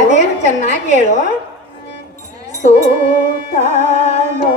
ಅದೇನು ಚೆನ್ನಾಗಿ ಹೇಳು. ಸೋತಾನೋ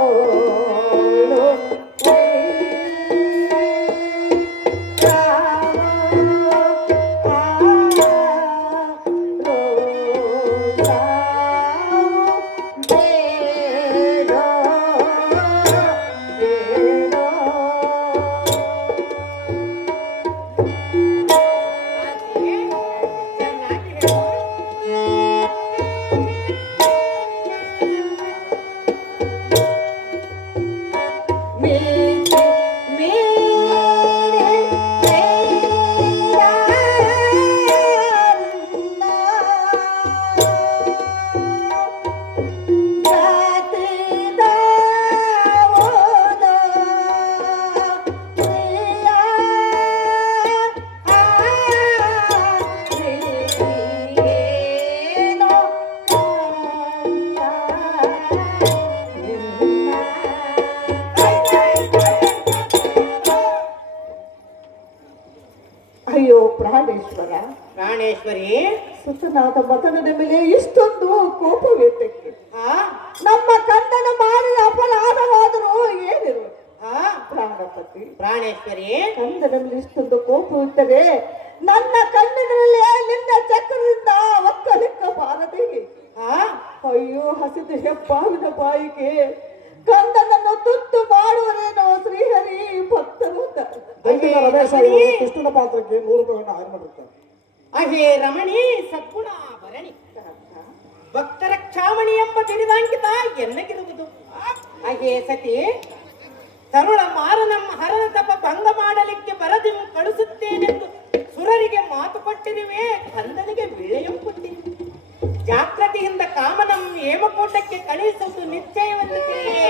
ಅಯ್ಯೋ ಪ್ರಾಣೇಶ್ವರ, ಪ್ರಾಣೇಶ್ವರಿ, ಸುತನಾದ ಮಗನ ಮೇಲೆ ಇಷ್ಟೊಂದು ಕೋಪವೇತಕ್ಕೆ? ನಮ್ಮ ಕಂದನ ಮಾಡಿದ ಅಪರಾಧವಾದರೂ ಏನಿರು ಪ್ರಾಣಪತಿ. ಪ್ರಾಣೇಶ್ವರಿ, ಕಂದನ ಮೇಲೆ ಇಷ್ಟೊಂದು ಕೋಪವಿದ್ದರೆ ನನ್ನ ಕಣ್ಣಿನಲ್ಲಿ ನಿನ್ನ ಚಕ್ರದಿಂದ ಒಕ್ಕಲಿಕ್ಕ ಬಾರದೆ. ಅಯ್ಯೋ ಹಸಿದ ಹೆಬ್ಬಾವಿನ ಬಾಯಿಗೆ ಕಂದನನ್ನು ತುತ್ತು ಮಾಡುವರೇನೋ ಶ್ರೀಹರಿ ಭಕ್ತರು. ಕೃಷ್ಣನ ಪಾತ್ರಕ್ಕೆ 100 ರೂಪಾಯಿಗಳನ್ನು ಆಯ್ಕೆ ಮಾಡಿರ್ತಾರೆ. ಅಹೇ ರಮಣಿ ಸದ್ಗುಣ ಭರಣಿ ಭಕ್ತರ ಕ್ಷಾಮಣಿ ಎಂಬ ಬಿರುದಾಂಕಿತ ಎನ್ನಗಿರುವುದು. ಅಹೇ ಸತಿ, ತರುಳ ಮಾರನಮ್ಮ ಹರನ ತಪ ಭಂಗ ಮಾಡಲಿಕ್ಕೆ ಬರದಿ ಕಳಿಸುತ್ತೇನೆಂದು ಸುರರಿಗೆ ಮಾತು ಕೊಟ್ಟಿರುವೆ. ಕಂದನಿಗೆ ವಿಳೆಯಂ ಕೊಟ್ಟಿರುವೆ. ಜಾಗೃತಿಯಿಂದ ಕಾಮನಂ ಹೇಮಕೂಟಕ್ಕೆ ಕಳುಹಿಸುವುದು ನಿಶ್ಚಯವೆಂದು ತಿಳಿಯೇ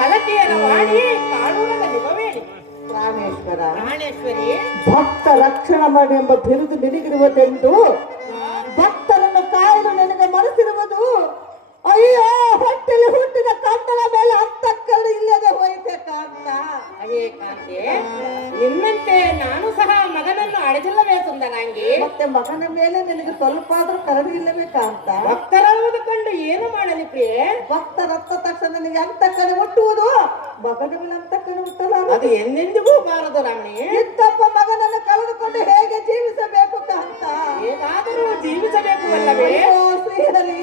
ಕಲಕೆಯರ ವಾಣಿ ಕಾಣೂರದ ನಿಭವೇಣಿ. ಪ್ರಾಣೇಶ್ವರ, ಪ್ರಾಣೇಶ್ವರಿ, ಭಕ್ತ ರಕ್ಷಣ ಮಾಡಿ ಎಂಬ ಬಿರುದು ನಿನಗಿರುವುದೆಂದು ಭಕ್ತರನ್ನು ಕಾಯಲು ನನಗೆ ಮನಸ್ಸಿರುವುದು. ಅಯ್ಯೋ ಹೊಟ್ಟೆಲಿ ಹುಟ್ಟಿದ ಕಂದನ ಮೇಲೆ ಅಂತಕ್ಕಲ್ಲಿ ಇಲ್ಲದೆ ಹೋಯ್ಬೇಕಾಂತ. ಅದೇ ಕಾಂತೆ, ನಿನ್ನಂತೆ ನಾನು ಸಹ ಮಗನನ್ನು ಅಳೆದಿಲ್ಲವೇ ಸುಂದರಾಂಗಿ? ಮತ್ತೆ ಮಗನ ಮೇಲೆ ನಿನಗೆ ಸ್ವಲ್ಪ ಆದ್ರೂ ಕರಡಿ ಇಲ್ಲಬೇಕಂತ. ಭಕ್ತರನ್ನು ಕಂಡು ಏನು ಮಾಡಲಿ ಪ್ರಿಯೆ? ಭಕ್ತರತ್ತ ತಕ್ಷಣ ನಿನಗೆ ಅಂತ ಕಣೆ ಹುಟ್ಟುವುದು, ಮಗನ ಮೇಲೆ ಅಂತ ಕಣೆ ಹುಟ್ಟಲ್ಲ. ಅದು ಎಂದೆಂದಿಗೂ ಬಾರದು ರಾಮಣಿ. ಇತ್ತಪ್ಪ ಮಗನನ್ನು ಕಳೆದುಕೊಂಡು ಹೇಗೆ ಜೀವಿಸಬೇಕು ಅಂತ? ಹೇಗಾದರೂ ಜೀವಿಸಬೇಕು ಅಲ್ಲವೇ? ಶ್ರೀಹರಿ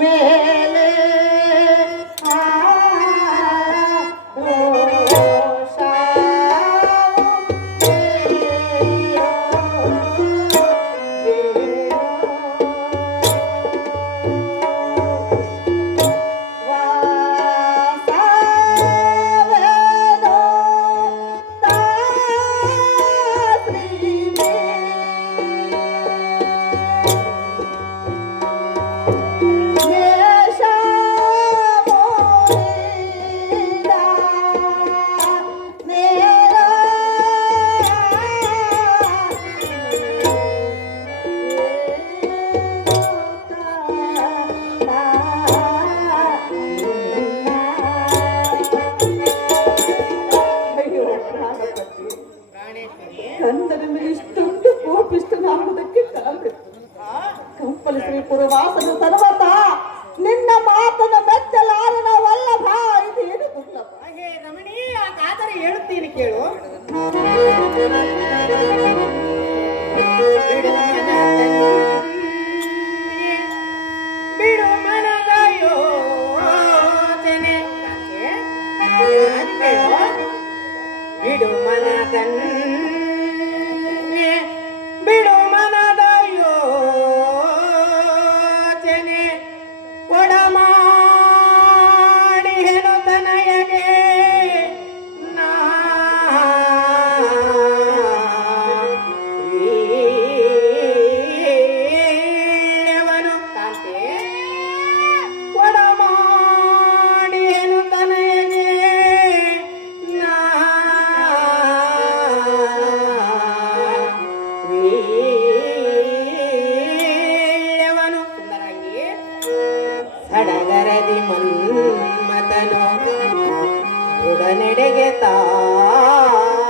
ಮೇಲೆ ಕಂದನ ಮೇಲೆ ಇಷ್ಟೊಂದು ಕೋಪಿಷ್ಟನಾಗುವುದಕ್ಕೆ ಕಾರಣ ಕಂಪಲಶ್ರೀ ಪುರವಾಸನ ಸರ್ವತ ನಿನ್ನ ಮಾತನ ಮೆಚ್ಚಲಾರನ ವಲ್ಲಭ. ಇದೇನು ದುರ್ಲಭ. ಹಾಗೆ ರಮಣಿ, ಹಾಗಾದರೆ ಹೇಳುತ್ತೀನಿ ಕೇಳು. ಬಿಡು ಮನದ ಯೋಚನೆ, ಬಿಡು ಮನದನ್ನೇ, ಬಿಡು ಮನದ ಯೋಚನೆ ಕೊಡಮಾಡಿ ಹೆನು ತನಯಗೆ ನಾ ನೆಡೆಗೆ ತಾನೆಡೆದು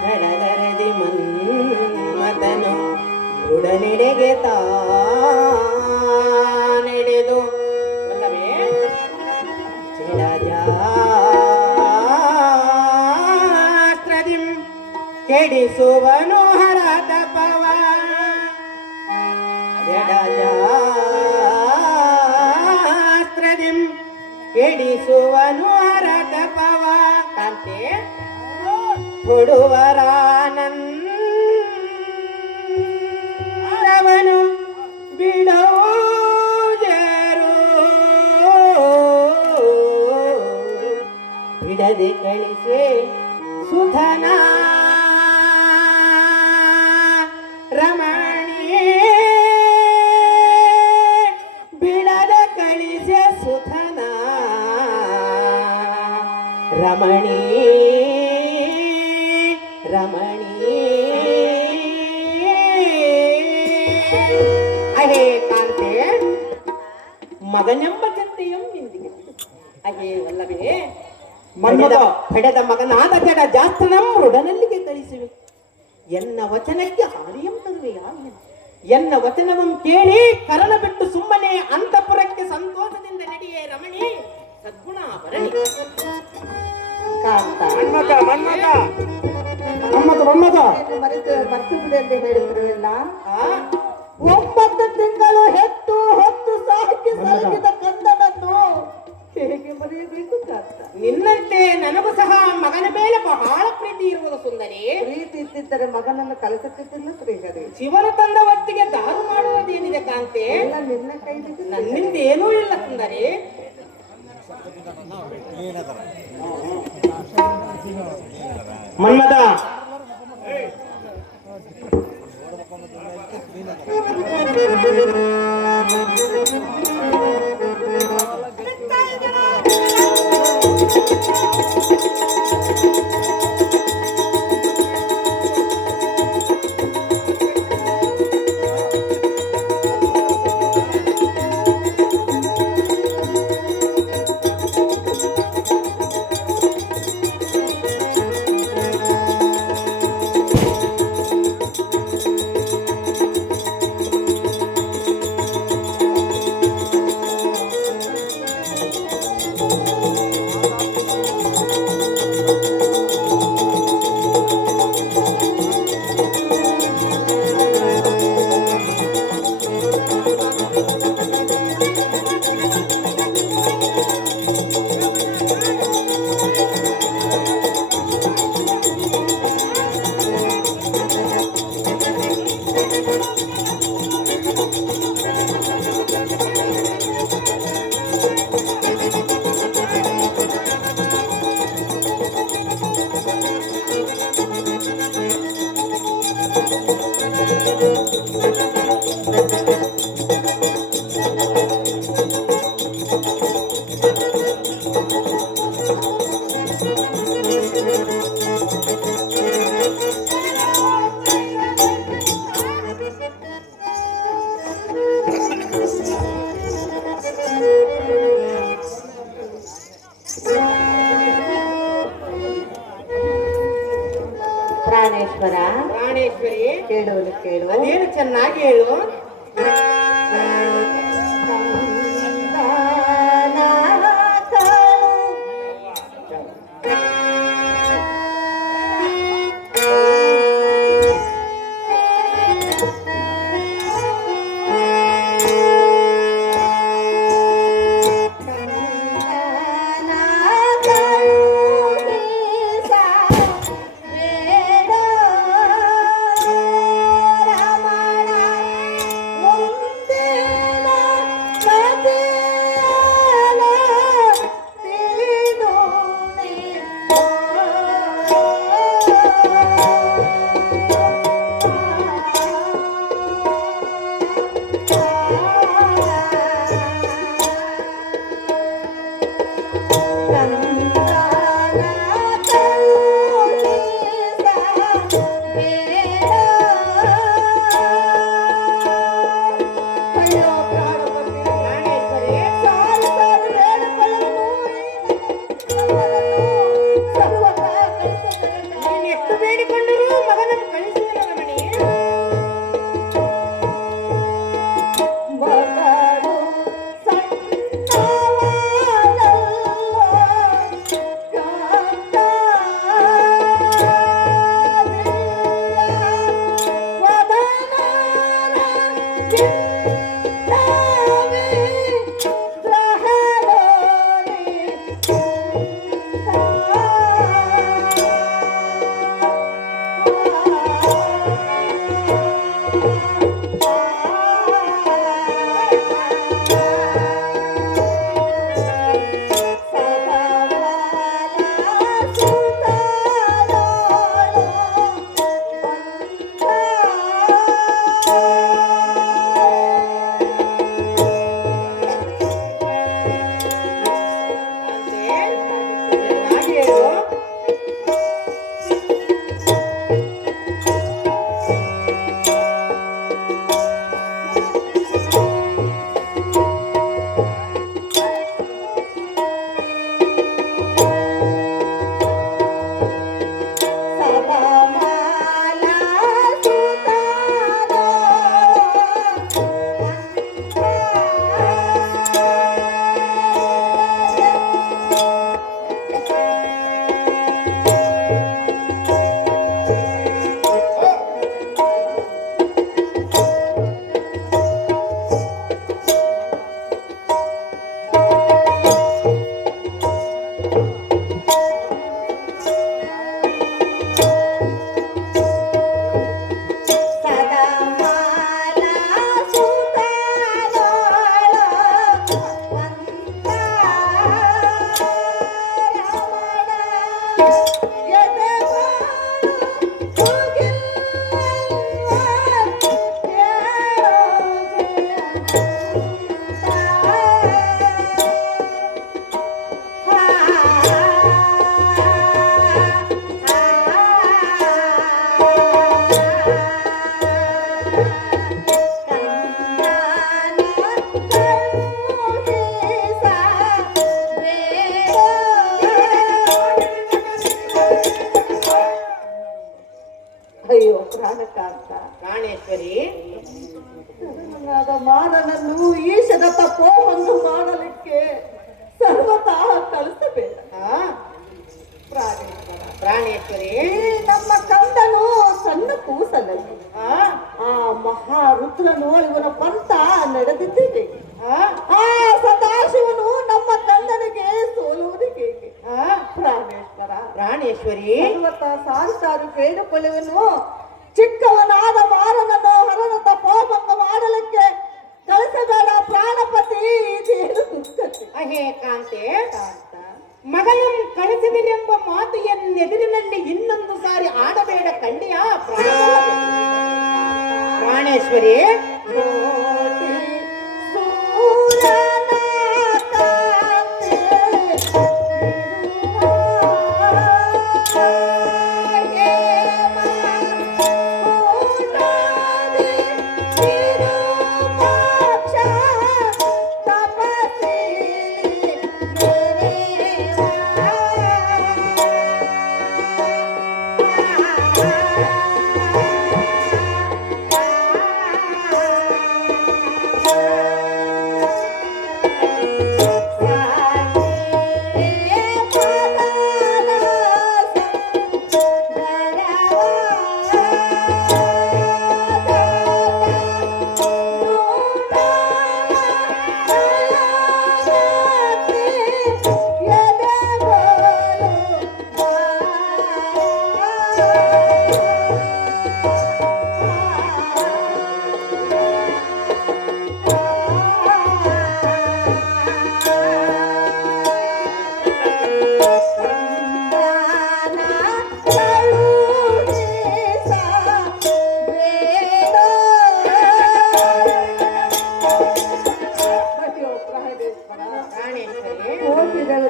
ಸಡಗರದಿ ಮನ್ಮಥನು ಮೃಡನೆಡೆಗೆ ತಾನೆಡೆದು ಅಲ್ಲವೇ ಜಡಜಾಸ್ತ್ರದಿಂ ಕೆಡಿಸುವನು ಹರದ ಪವ ಜಡಜಾಸ್ತ್ರದಿಂ ಕೆಡಿಸುವನು ಹರದ ಪವ ಕಾಂತೆ ಕೊಡುವರಾನಂದವನು ಬಿಡೋಜರು ಬಿಡದೆ ಕಳಿಸೆ ಸುಧನ ರಮಣಿ ಬಿಡದೆ ಕಳಿಸೆ ಸುಧನ ರಮಣಿ ರಮಣಿ ಅಹೇ ಕಾಂತೆ ಮಗನೆಂಬ ಚಿಂತೆಯಂ ನಿಂದಿಗೆ ಅಹೇ ವಲ್ಲವೇ ಪಡೆದ ಮಗನಾದ ಜಡ ಜಾಸ್ತ್ರನಂ ಮೃಡನಲ್ಲಿಗೆ ಕಳಿಸುವೆ ಎನ್ನ ವಚನಕ್ಕೆ ಹಾರಿಯಂ ತರುವೆಯಾ ಎನ್ನ ವಚನವಂ ಕೇಳಿ ಕರಣ ಬಿಟ್ಟು ಸುಮ್ಮನೆ ಅಂತಃಪುರಕ್ಕೆ ಸಂತೋಷದಿಂದ ನಡೆಯೇ ರಮಣಿ ಸದ್ಗುಣ ಭರಣಿ ಕಾಂತ ಮನ್ಮಥ ಮನ್ಮಥ ಮನ್ಮಥ ಮನ್ಮಥ ಮರ್ತು ಬಿಡು ಎಂದು ಹೇಳಿದ್ರು ಎಲ್ಲ ಆ 9 ತಿಂಗಳು ಹೆತ್ತು ಹೊತ್ತು ಸಾಕಿ ಸಲಗಿದ ಕಂದನನ್ನು ಹೇಗೆ ಮರೆಯಬೇಕು ಕಾಂತ? ನಿನ್ನಂತೆ ನನಗೂ ಸಹ ಮಗನ ಮೇಲೆ ಬಹಳ ಪ್ರೀತಿ ಇರುವುದು ಸುಂದರಿ. ಪ್ರೀತಿ ಇದ್ದಿದ್ದರೆ ಮಗನನ್ನು ಕಲಿಸುತ್ತಿದ್ದಿಲ್ಲ ಶ್ರೀಹರಿ. ಶಿವನು ತಂದ ಹೊತ್ತಿಗೆ ದಾರು ಮಾಡುವುದೇನಿದೆ ಕಾಂತೆ? ಎಲ್ಲ ನಿನ್ನ ಕೈಲಿದೆ. ನನ್ನಿಂದ ಏನೂ ಇಲ್ಲ ಸುಂದರಿ. ಮನ್ಮಥ ಪ್ರಾಣೇಶ್ವರ, ಪ್ರಾಣೇಶ್ವರಿ, ಕೇಳುವುದು ಕೇಳು. ಅದೇನು ಚೆನ್ನಾಗಿ ಹೇಳು. ಮುಂದೆ ಪ್ರಾಣೇಶ್ವರಿ, ಈ ನಮ್ಮ ಕಂದನು ಸಣ್ಣ ಕೂಸಲಲ್ಲಿ ಆ ಆ ಮಹಾರುದ್ರನು ಇವನ ಪಂಥ ನಡೆದಿದ್ದೇವೆ. ಆ ಆ ಸದಾಶಿವನು ನಮ್ಮ ಕಂದನಿಗೆ ಸೋಲುವುದಿಗೆ ಪ್ರಾಣೇಶ್ವರ ಪ್ರಾಣೇಶ್ವರಿ, ಸಾರು ಸಾರು ಬೇಡಿಕೊಳ್ಳುವನು. ಚಿಕ್ಕವನಾದ ಮಾರನನ್ನು ಹರನ ತಪೋಭಂಗ ಮಾಡಲಿಕ್ಕೆ ಕಳಿಸಬೇಡ ಪ್ರಾಣಪತಿ, ಇದೇನು ದುಷ್ಟತೆ. ಅಹೇ ಕಾಂತೆ, ಮಗನನ್ನು ಕಳಿಸಿದಿರೆಂಬ ಮಾತು ಎನ್ನೆದುರಿನಲ್ಲಿ ಇನ್ನೊಂದು ಸಾರಿ ಆಡಬೇಡ ಕಂಡಿಯ ಪ್ರಾಣೇಶ್ವರಿ.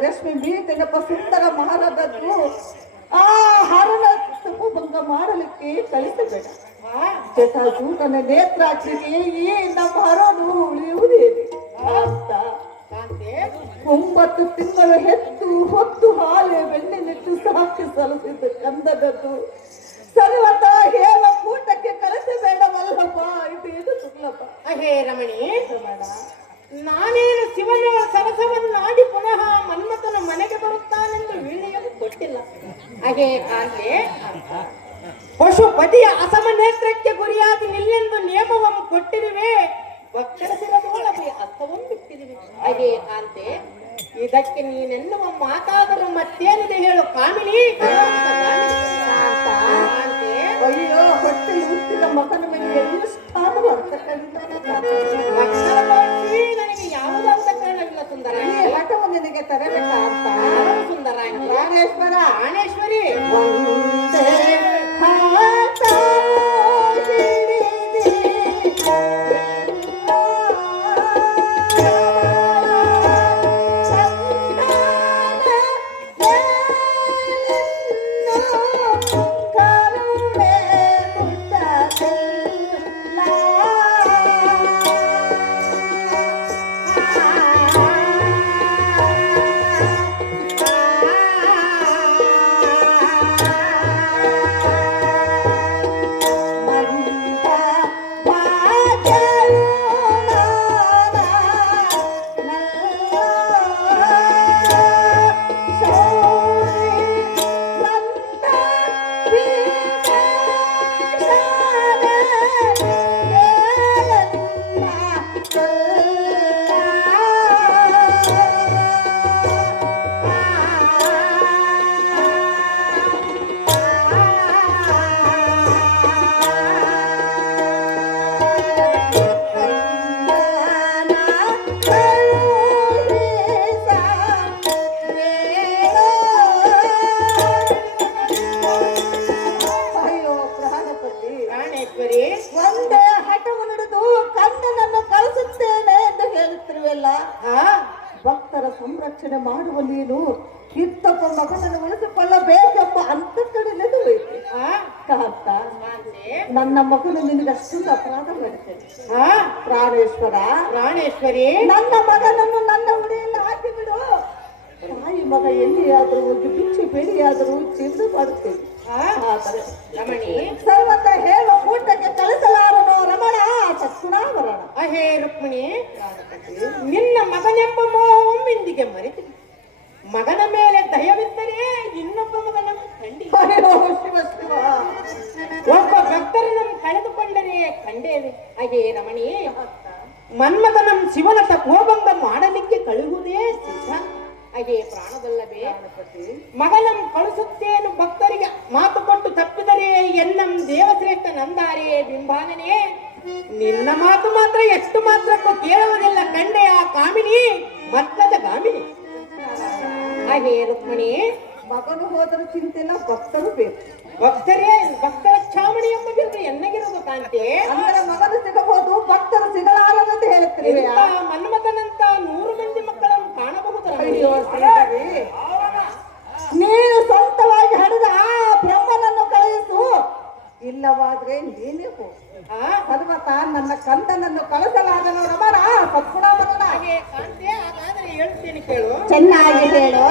ರಶ್ಮಿ ಬೀತನಪ್ಪ ಸುಂದರ ಮಹಾರಾಜರು ಆ ಹರಣ ತಪೋಭಂಗ ಮಾಡಲಿಕ್ಕೆ ಕಳಿಸಬೇಡ. ಜಟಾಜೂಟನ ನೇತ್ರಾಕ್ಷಿಗೆ ಈ ನಮ್ಮ ಹರನು ಉಳಿಯುವುದೇನೆ ಅಂತ 9 ತಿಂಗಳು ಹೆತ್ತು ಹೊತ್ತು ಹಾಲೆ ಬೆನ್ನಿನಿಟ್ಟು ಸಾಕಿ ಸಲ್ಲಿಸಿದ ಕಂದನದ್ದು ಸರ್ವತ ಹೇಮ ಕೂಟಕ್ಕೆ ಕಳಿಸಬೇಡವಲ್ಲಪ್ಪ, ಇದೇನು ಸುಳ್ಳಪ್ಪ. ಅಹೇ ರಮಣಿ, ನಾನೇನು ಶಿವನ ಸರಸವನ್ನಾಡಿ ಪುನಃ ಮನ್ಮಥನ ಮನೆಗೆ ಬರುತ್ತಾನೆಂದು ವೀಣೆಯನ್ನು ಕೊಟ್ಟಿಲ್ಲ. ಹಾಗೆ ಕಾಂತೆ, ಪಶುಪತಿಯ ಅಸಮನೇತ್ರಕ್ಕೆ ಗುರಿಯಾಗಿ ನಿಲ್ಲೆಂದು ನಿಯಮವನ್ನು ಕೊಟ್ಟಿರುವೆ, ಭಕ್ತರ ಶಿರದೊಳಗೆ ಅರ್ಥವನ್ನು ಬಿಟ್ಟಿರುವೆ. ಹಾಗೆ ಕಾಂತೆ, ಇದಕ್ಕೆ ನೀನೆನ್ನುವ ಮಾತಾದರೂ ಮತ್ತೇನಿದೆ ಹೇಳು ಕಾಮಿನಿ. ಅಯ್ಯೋ, ಹೊಟ್ಟೆಲಿ ಹುಟ್ಟಿದ ಮಗನ ಮೇಲೆ ಎಲ್ಲ ಸ್ಥಾನ ನನಗೆ ಯಾವುದಂತ ಕಾರಣವಿಲ್ಲ ಸುಂದರ. ಈ ಹಠವನ್ನು ನಿನಗೆ ತರಬೇಕ ಅಂತ ಸುಂದರ ಪ್ರಾಣೇಶ್ವರ ಪ್ರಾಣೇಶ್ವರಿ. ಒಂದೇ ಹಠವನ್ನು ಹಿಡಿದು ಕಂದನನ್ನು ಕಳಿಸುತ್ತೇನೆ ಎಂದು ಹೇಳುತ್ತಿರುವಲ್ಲ, ಭಕ್ತರ ಸಂರಕ್ಷಣೆ ಮಾಡುವ ನೀನು ಇತ್ತಪ್ಪ ಮಗನನ್ನು ಉಳಿಸಿಕೊಳ್ಳಬೇಕೆಂಬ ಅಂತಃಕರಣೆದು ಕಾಂತ, ನನ್ನ ಮಗನು ನಿನಗೆ ಅಷ್ಟೊಂದು ಅಪರಾಧ ಮಾಡುತ್ತೇನೆ. ಪ್ರಾಣೇಶ್ವರ, ಪ್ರಾಣೇಶ್ವರಿ, ನನ್ನ ಮಗನನ್ನು ನನ್ನ ಉಡಿಯಲ್ಲಿ ಹಾಕಿ ಬಿಡು. ತಾಯಿ ಮಗ ಎಲ್ಲಿಯಾದರೂ ಒಂದು ಭಿಕ್ಷೆ ಬೇಡಿಯಾದರೂ ಚಿಂತೆ ಮಾಡುತ್ತೇನೆ. ರಮಣಿ, ಸರ್ವತ ಹೇಳುವ ಕೂಟಕ್ಕೆ ಕಳಿಸಲಾರನು ರಮಣ ಸತ್ಗುಣಾವರಣ. ಅಹೇ ರುಕ್ಮಿಣಿ, ನಿನ್ನ ಮಗನೆಂಬ ಮೋಹಂ ಇಂದಿಗೆ ಮರೆತು ಮಗನ ಮೇಲೆ ದಯವಿದ್ದರೆ ಇನ್ನೊಬ್ಬ ಮಗನ ಖಂಡಿತ ಅಯ್ಯೋ ಶಿವ ಶಿವ. ಒಬ್ಬ ಭಕ್ತರನ್ನು ಕಳೆದುಕೊಂಡರೆ ಕಂಡೇವೆ. ಹಾಗೆ ರಮಣಿ, ಮನ್ಮಥನಂ ಶಿವನ ತಪೋಭಂಗ ಮಾಡಲಿಕ್ಕೆ ಕಳುಹುವುದೇ ಸಿದ್ಧ. ಹಾಗೆ ಪ್ರಾಣದಲ್ಲವೇ ಮಗನಂ ಕಳಿಸುತ್ತೇನು ಭಕ್ತರಿಗೆ ಮಾತು ಕೊಟ್ಟು ತಪ್ಪಿದರೆ ಎನ್ನಂ ದೇವಶ್ರೇಷ್ಠ ನಂದಾರೇ ಬಿಂಬಾನನೇ. ನಿನ್ನ ಮಾತು ಮಾತ್ರ ಎಷ್ಟು ಮಾತ್ರಕ್ಕೂ ಕೇಳುವುದಿಲ್ಲ ಕಂಡೆ ಆ ಕಾಮಿನಿ ಮತ್ತದ ಗಾಮಿನಿ. ಹಾಗೆ ರುಕ್ಮಿಣಿ, ಮಗನು ಹೋದರೂ ಚಿಂತೆ ಇಲ್ಲ, ಭಕ್ತರು ಬೇಕು. ಭಕ್ತರ ಚಾಮಣಿ ಎಂಬ ಬಿರುದು ಎನ್ನಗಿರುವುದು ಕಾಂತೆ. ಅಂದ್ರೆ ಮಗನು ಸಿಗಬಹುದು, ಭಕ್ತರು ಸಿಗಲಾರದಂತ ಹೇಳುತ್ತೀರಿ. ಇಂಥ ಮನ್ಮಥನಂತ 100 ಮಂದಿ ಮಕ್ಕಳನ್ನು ಕಾಣಬಹುದು ರಮಣಿ. ಅಯ್ಯೋ ಶ್ರೀದೇವಿ, ನೀನು ಸ್ವಂತವಾಗಿ ಹಡಿದ ಆ ಬ್ರಹ್ಮನನ್ನು ಕಳುಹಿಸು, ಇಲ್ಲವಾದ್ರೆ ನೀನೇ ಹೋಗು. ಹನುಮತ ನನ್ನ ಕಂದನನ್ನು ಕಳಿಸಲಾಗನು ರಮಣ ಸದ್ಗುಣವನ್ನ. ಹಾಗೆ ಕಾಂತೆ, ಹಾಗಾದ್ರೆ ಹೇಳ್ತೇನೆ ಕೇಳು. ಚೆನ್ನಾಗಿ ಹೇಳು.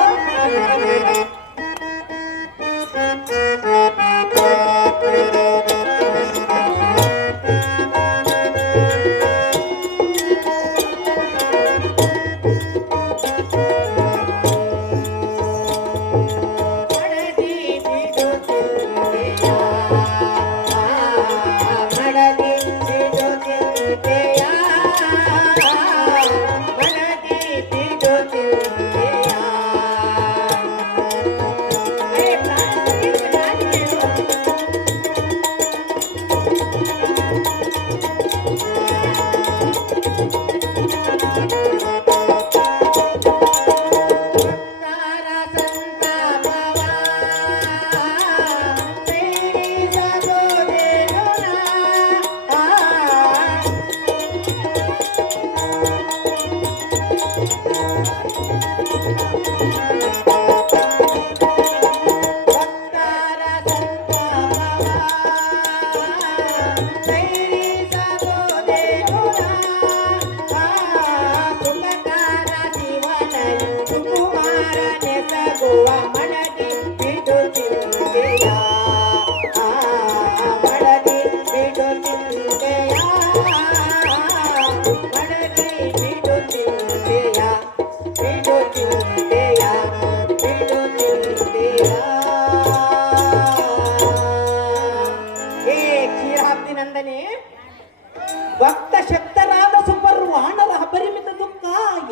ಭಕ್ತ ಶಕ್ತರಾದ ಸುಪರ್ವಾಣರ ಅಪರಿಮಿತ ದುಃಖ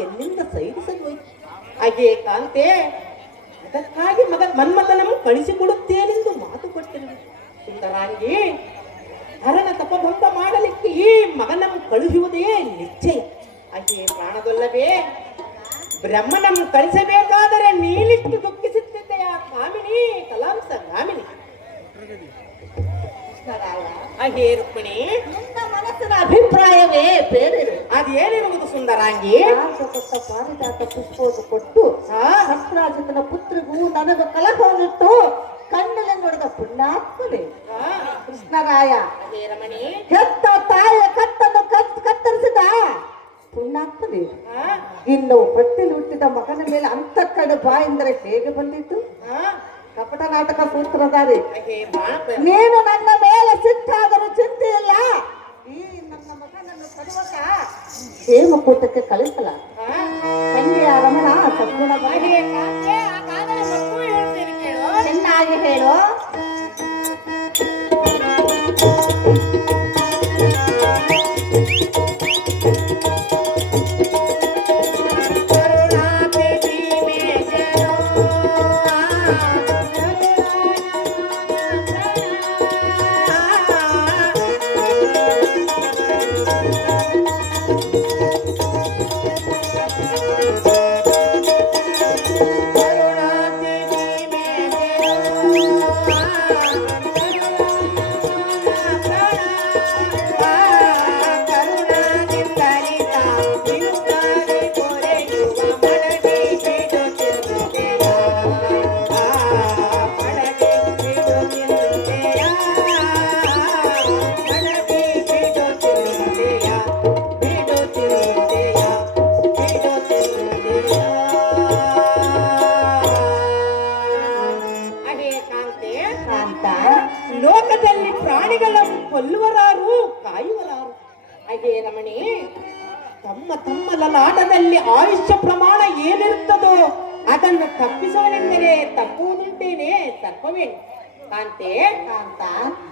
ಎಲ್ಲಿಂದ ಸಹಿಸದೋಯ್ತು. ಹಾಗೆ ಕಾಂತೆ, ಅದಕ್ಕಾಗಿ ಮನ್ಮಥನನ್ನು ಕಳಿಸಿಕೊಡುತ್ತೇನೆಂದು ಮಾತು ಕೊಟ್ಟಿರುವೆ. ಸುಂದರಾಂಗಿ, ಹರಣ ತಪಭಂಗ ಮಾಡಲಿಕ್ಕೆ ಈ ಮಗನನ್ನು ಕಳುಹಿಸುವುದೇ ನಿಶ್ಚಯ. ಹಾಗೆ ಪ್ರಾಣದಲ್ಲವೇ ಬ್ರಹ್ಮನನ್ನು ಕಳಿಸಬೇಕಾದರೆ ನೀನಿಷ್ಟು ದುಃಖಿಸುತ್ತಿದ್ದೆಯ ಕಾಮಿನಿ ಕಲಾಂಸ ಗಾಮಿನಿ. ಹಾಗೆ ರುಕ್ಮಿಣಿ, ನಿನ್ನ ಮನಸ್ಸಿನ ಅಭಿಪ್ರಾಯವೇ ಬೇರೆ. ಅದೇನಿರುವುದು ಸುಂದರಾಂಗಿ? ಕೊಟ್ಟ ಪಾರಿಜಾತ ಪುಷ್ಪವನ್ನು ಕೊಟ್ಟು ಸತ್ರಾಜಿತನ ಪುತ್ರಿಗೂ ನನಗೂ ಕಲಹವನ್ನಿಟ್ಟು ಕಣ್ಣಲ್ಲಿ ನೋಡಿದ ಪುಣ್ಯಾತ್ಮನೇ ಕೃಷ್ಣರಾಯ. ಹಾಗೆ ರಮಣಿ, ಹೆತ್ತ ತಾಯಿಯ ಕತ್ತನ್ನು ಕತ್ತರಿಸಿದ ಪುಣ್ಯಾತ್ಮನೇ. ಇನ್ನು ಹೊಟ್ಟೆಲಿ ಹುಟ್ಟಿದ ಮಗನ ಮೇಲೆ ಅಂತ ಕಡೆ ಬಾ ಎಂದರೆ ಹೇಗೆ ಬಂದಿತ್ತು? ಕಪಟ ನಾಟಕ ಸೂತ್ರಧಾರಿ. ನೀನು ನನ್ನ ಮೇಲೆ ಸಿಟ್ಟಾದರೂ ಚಿಂತೆ ಇಲ್ಲ. ಈ ನನ್ನ ಮಗನನ್ನು ಕಡುವಾಗ ಹೇಮಕೂಟಕ್ಕೆ ಕಳಿಸಲ ತಂಗಿಯ ರಮಣ ಸದ್ಗುಣ. ಚೆನ್ನಾಗಿ ಹೇಳು. ಲೋಕದಲ್ಲಿ ಪ್ರಾಣಿಗಳನ್ನು ಕೊಲ್ಲುವರಾರು, ಕಾಯುವರಾರು. ಹಾಗೆ ರಮಣಿ, ತಮ್ಮ ತಮ್ಮ ಲಲಾಟದಲ್ಲಿ ಆಯುಷ್ಯ ಪ್ರಮಾಣ ಏನಿರುತ್ತದೋ ಅದನ್ನು ತಪ್ಪಿಸುವನೆಂದರೆ ತಪ್ಪುವುದುಂಟೇನೆ ತರ್ಕವೇ ಕಾಂತೆ ಕಾಂತ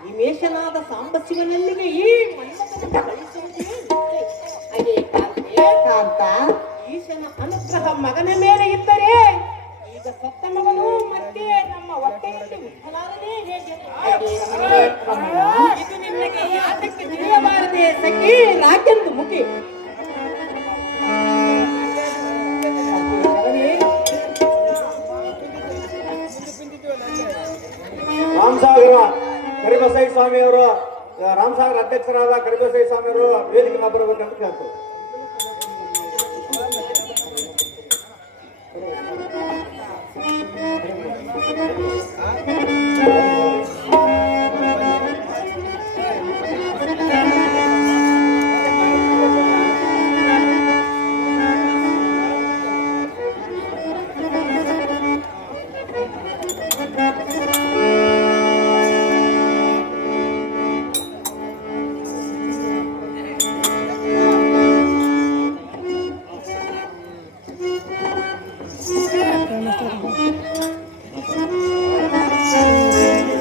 ನಿಮೇಶನಾದ ಸಾಂಬಶಿವನಲ್ಲಿಗೆ ಈ ಮನ್ಮಥನನ್ನು ಕಳಿಸುವುದೇ ನಿಶ್ಚಯ. ಹಾಗೆ ಕಾಂತೆ ಕಾಂತ ಈಶನ ಅನುಗ್ರಹ ಮಗನ ಮೇಲೆ ಇದ್ದರೆ ಈಗ ಸತ್ತ ಮಗನು ಮತ್ತೆ ನಮ್ಮ ಹೊಟ್ಟೆಯಲ್ಲಿ ಉತ್ತಲಾರನೇ ಹೇಗೆ? ಇದು ನಿನಗೆ ಯಾತಕ್ಕೆ ತಿಳಿಯಬಾರದೆ ಸಖಿ ರಾಕೆಂದು ಮುಖಿ. ರಾಮಸಾಗರ ಕರಿಬಸೈ ಸ್ವಾಮಿಯವರು, ರಾಮಸಾಗರ ಅಧ್ಯಕ್ಷರಾದ ಕರಿಬಸೈ ಸ್ವಾಮಿಯವರು ವೇದಿಕೆ ಬರಬೇಕಂತ ಕೇಳ್ತಾರೆ.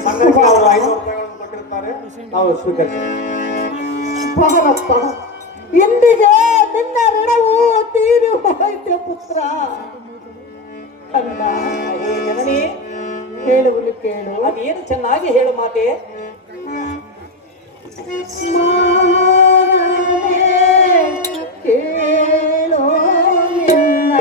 ಸಂಘಕ್ಕೆ ಅವರು 500 ರೂಪಾಯಿಗಳನ್ನು ಕೊಟ್ಟಿರ್ತಾರೆ, ನಾವು ಸ್ವೀಕರಿಸಿ. ಬಾರಪ್ಪ, ಇಂದಿಗೆ ನಿನ್ನ ಋಣವು ತೀರಿ ಹೋಯ್ತೆ ಪುತ್ರ. ಕಂದ ಅದೇ ಜನನಿ ಹೇಳುವುದು ಕೇಳು. ಅದೇನು ಚೆನ್ನಾಗಿ ಹೇಳು ಮಾತೆ. ಮಾನವೇ ಕೇಳೋ ನಿನ್ನ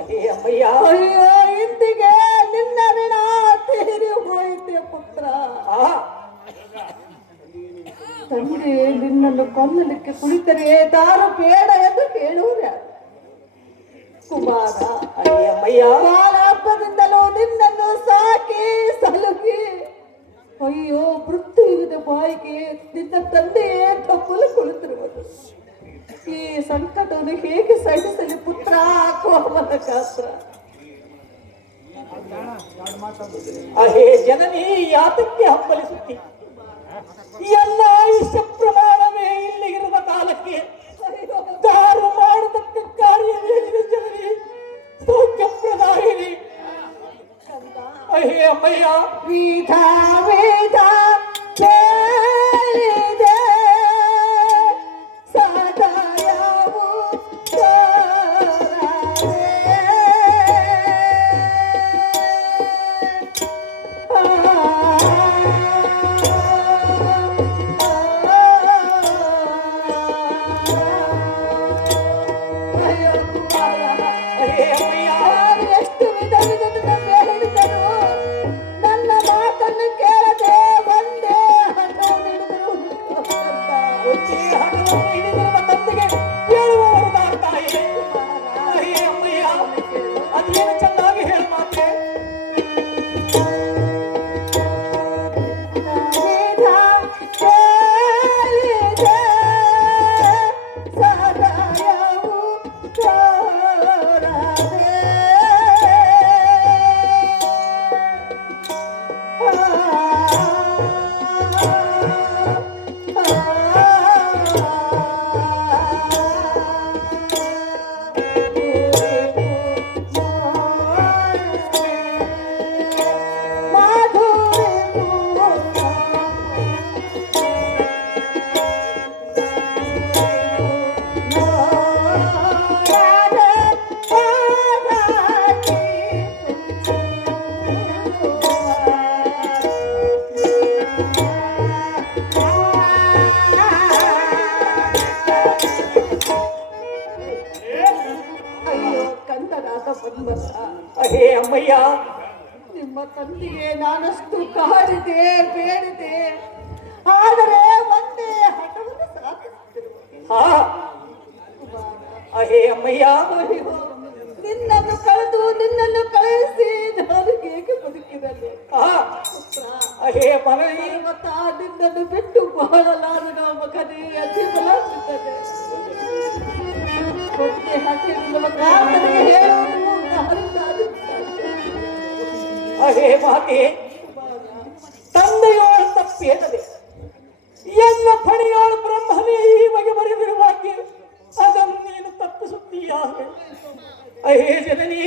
ಅದೇ ಅಮ್ಮಯ್ಯ. ಅಯ್ಯೋ, ಇಂದಿಗೆ ನಿನ್ನ ಋಣ ತೀರಿ ಹೋಯಿತೆ ಪುತ್ರ. ತಂದೆ ನಿನ್ನನ್ನು ಕೊಲ್ಲಲಿಕ್ಕೆ ಕುಳಿತರೆ ದಾರು ಬೇಡ ಎಂದು ಹೇಳುವುದ ಕುಮಾರ. ಅದೇ ಅಮ್ಮಯ್ಯ. ಬಾಲಾಪದಿಂದಲೂ ನಿನ್ನನ್ನು ಸಾಕಿ ಸಲುಕಿ ಅಯ್ಯೋ ಪೃಥ್ವಿದ ಬಾಯಿಗೆ ನಿನ್ನ ತಂದೆಯೇ ತಪ್ಪಲು ಕುಳಿತಿರುವುದು. ಈ ಸಂಕಟವನ್ನು ಹೇಗೆ ಸಹಿಸಲಿ ಪುತ್ರ, ಕೋಮಲ ಕಾತ್ರ. ಅಹೇ ಜನನಿ ಯಾತಕ್ಕೆ ಹಂಬಲಿಸುತ್ತಿ? ಎಲ್ಲ ಆಯುಷ್ಯ ಪ್ರಮಾಣವೇ ಇಲ್ಲಿಗಿರುವ ಕಾಲಕ್ಕೆ ದಾರು ಮಾಡತಕ್ಕ ಕಾರ್ಯವೇನಿದೆ ಜನನಿ? ಸೌಖ್ಯಪ್ರದಾಯಿನಿ. ಅಹೇ ಅಮ್ಮಯ್ಯ, ವಿಧ ವಿಧ ಕೇಳಿದೆ ಸದಯವು ತೋರದೆ. ಅಹೇ ಅಮ್ಮಯ್ಯ, ನಾನು ಎಷ್ಟು ವಿಧ ವಿಧದ ಹೇಳಿದರು, ನನ್ನ ಮಾತನ್ನು ಕೇಳದೆ ಒಂದೇ ಹಠವು ಹಿಡಿದರು ಒಚ್ಚೆ ಹಣವನ್ನು ಹಿಡಿದಿರುವ ತಂದೆಗೆ ಹೇಳುವವರು ತಾಯಿ. ಅಹೇ ಅಮ್ಮಯ್ಯ, ಅದೇನು ಚೆನ್ನಾಗಿ ಹೇಳು ಮಾತೆ. ಅಯ್ಯೋ ಕಂದನಾದ ಬಂದ ಅಹೇ ಅಮ್ಮಯ್ಯ, ನಿಮ್ಮ ತಂದೆಗೆ ನಾನಷ್ಟು ಕಾಡಿದೆ ಬೇಡಿದೆ, ಆದರೆ ಒಂದೇ ಹಠವನ್ನು ಸಾಧಿಸುತ್ತಿರುವೆ. ಹಾ ಅಹೇ ಅಮ್ಮಯ್ಯ, ಅಯ್ಯೋ, ನಿನ್ನನ್ನು ಕಳೆದು ನಿನ್ನನ್ನು ಕಳಿಸಿ ನಾನು ಹೇಗೆ ಬದುಕಿದನು? ಹಾ ಅಹೇ ಮಗನೇ, ಮತ ನಿನ್ನನ್ನು ಬಿಟ್ಟು ಬಾಳಲಾರದ ಮಗನೇ ಅತಿಬಲಾಗುತ್ತದೆ. ಕೊಕ್ಕೆ ಹಾಕಿರುವ ಪ್ರಾರ್ಥನೆಗೆ ಹೇಳುವುದು ನಾನಿಂದಾಗಿ ಸಾಧ್ಯ. ಅಹೇ ಮಾತೆ, ತಂದೆಯೋಳು ತಪ್ಪೇತದೆ ಎಲ್ಲ ಫಣಿಯೋಳು ಬ್ರಹ್ಮನೇ ಈ ಬಗೆ ಬರೆದಿರುವಾಗೆ ಅದನ್ನು ನೀನು ತಪ್ಪಿಸುತ್ತೀಯ? ಅಹೇ ಜನನಿ,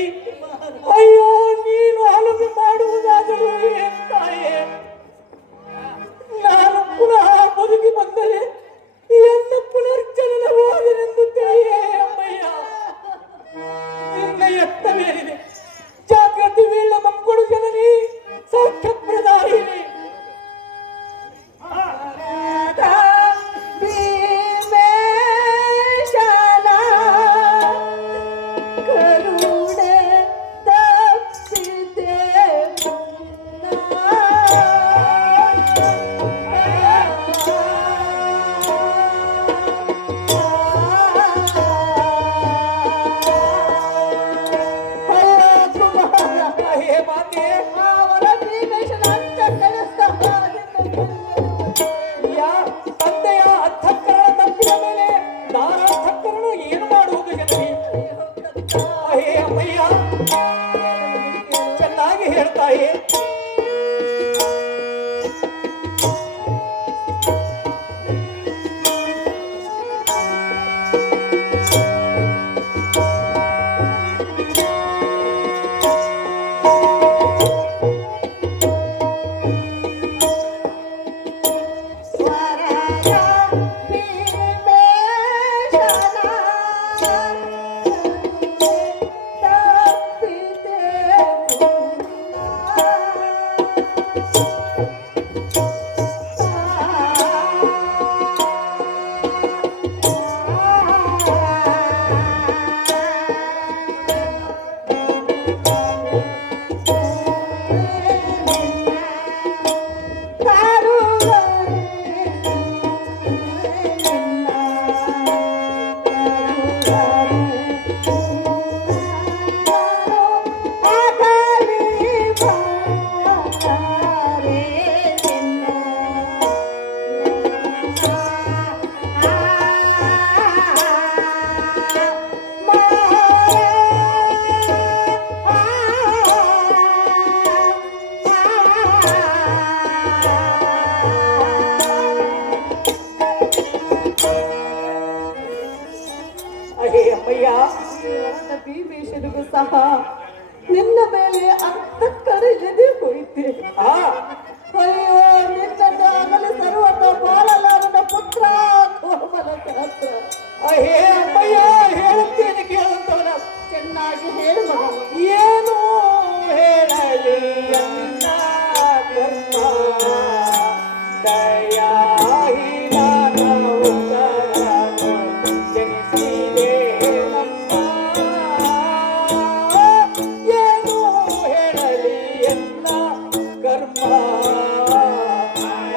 ಅಯ್ಯೋ ನೀನು ಅಲುಬೆ ಮಾಡುವುದಾದರೂ ಏನ್ ತಾಯೇ? ನಾನು ಪುನಃ ಬದುಕಿ ಬಂದರೆ ಎಲ್ಲ ಪುನರ್ಜನನವಾದನೆಂದು ತಿಳಿಯೇ ಅಮ್ಮಯ್ಯ. ನಿನ್ನ ಎತ್ತವೇರಿದೆ, ಜಾಗೃತಿ ವೀಳ್ಳ ಮಂಗಳು ಜನನಿ, ಸೌಖ್ಯಪ್ರದಾಯಿನಿ. ಕರುಣೆ ತಪ್ಪಿದೆ ಮುನ್ನ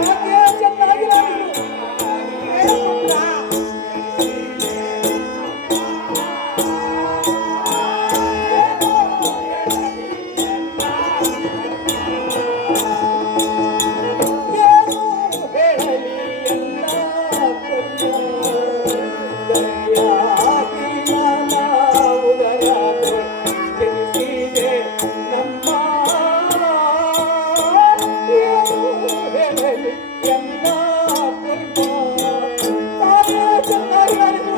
ಮಾತೆ ಚೆನ್ನಾಗಿ ಲಾಲಿಸು.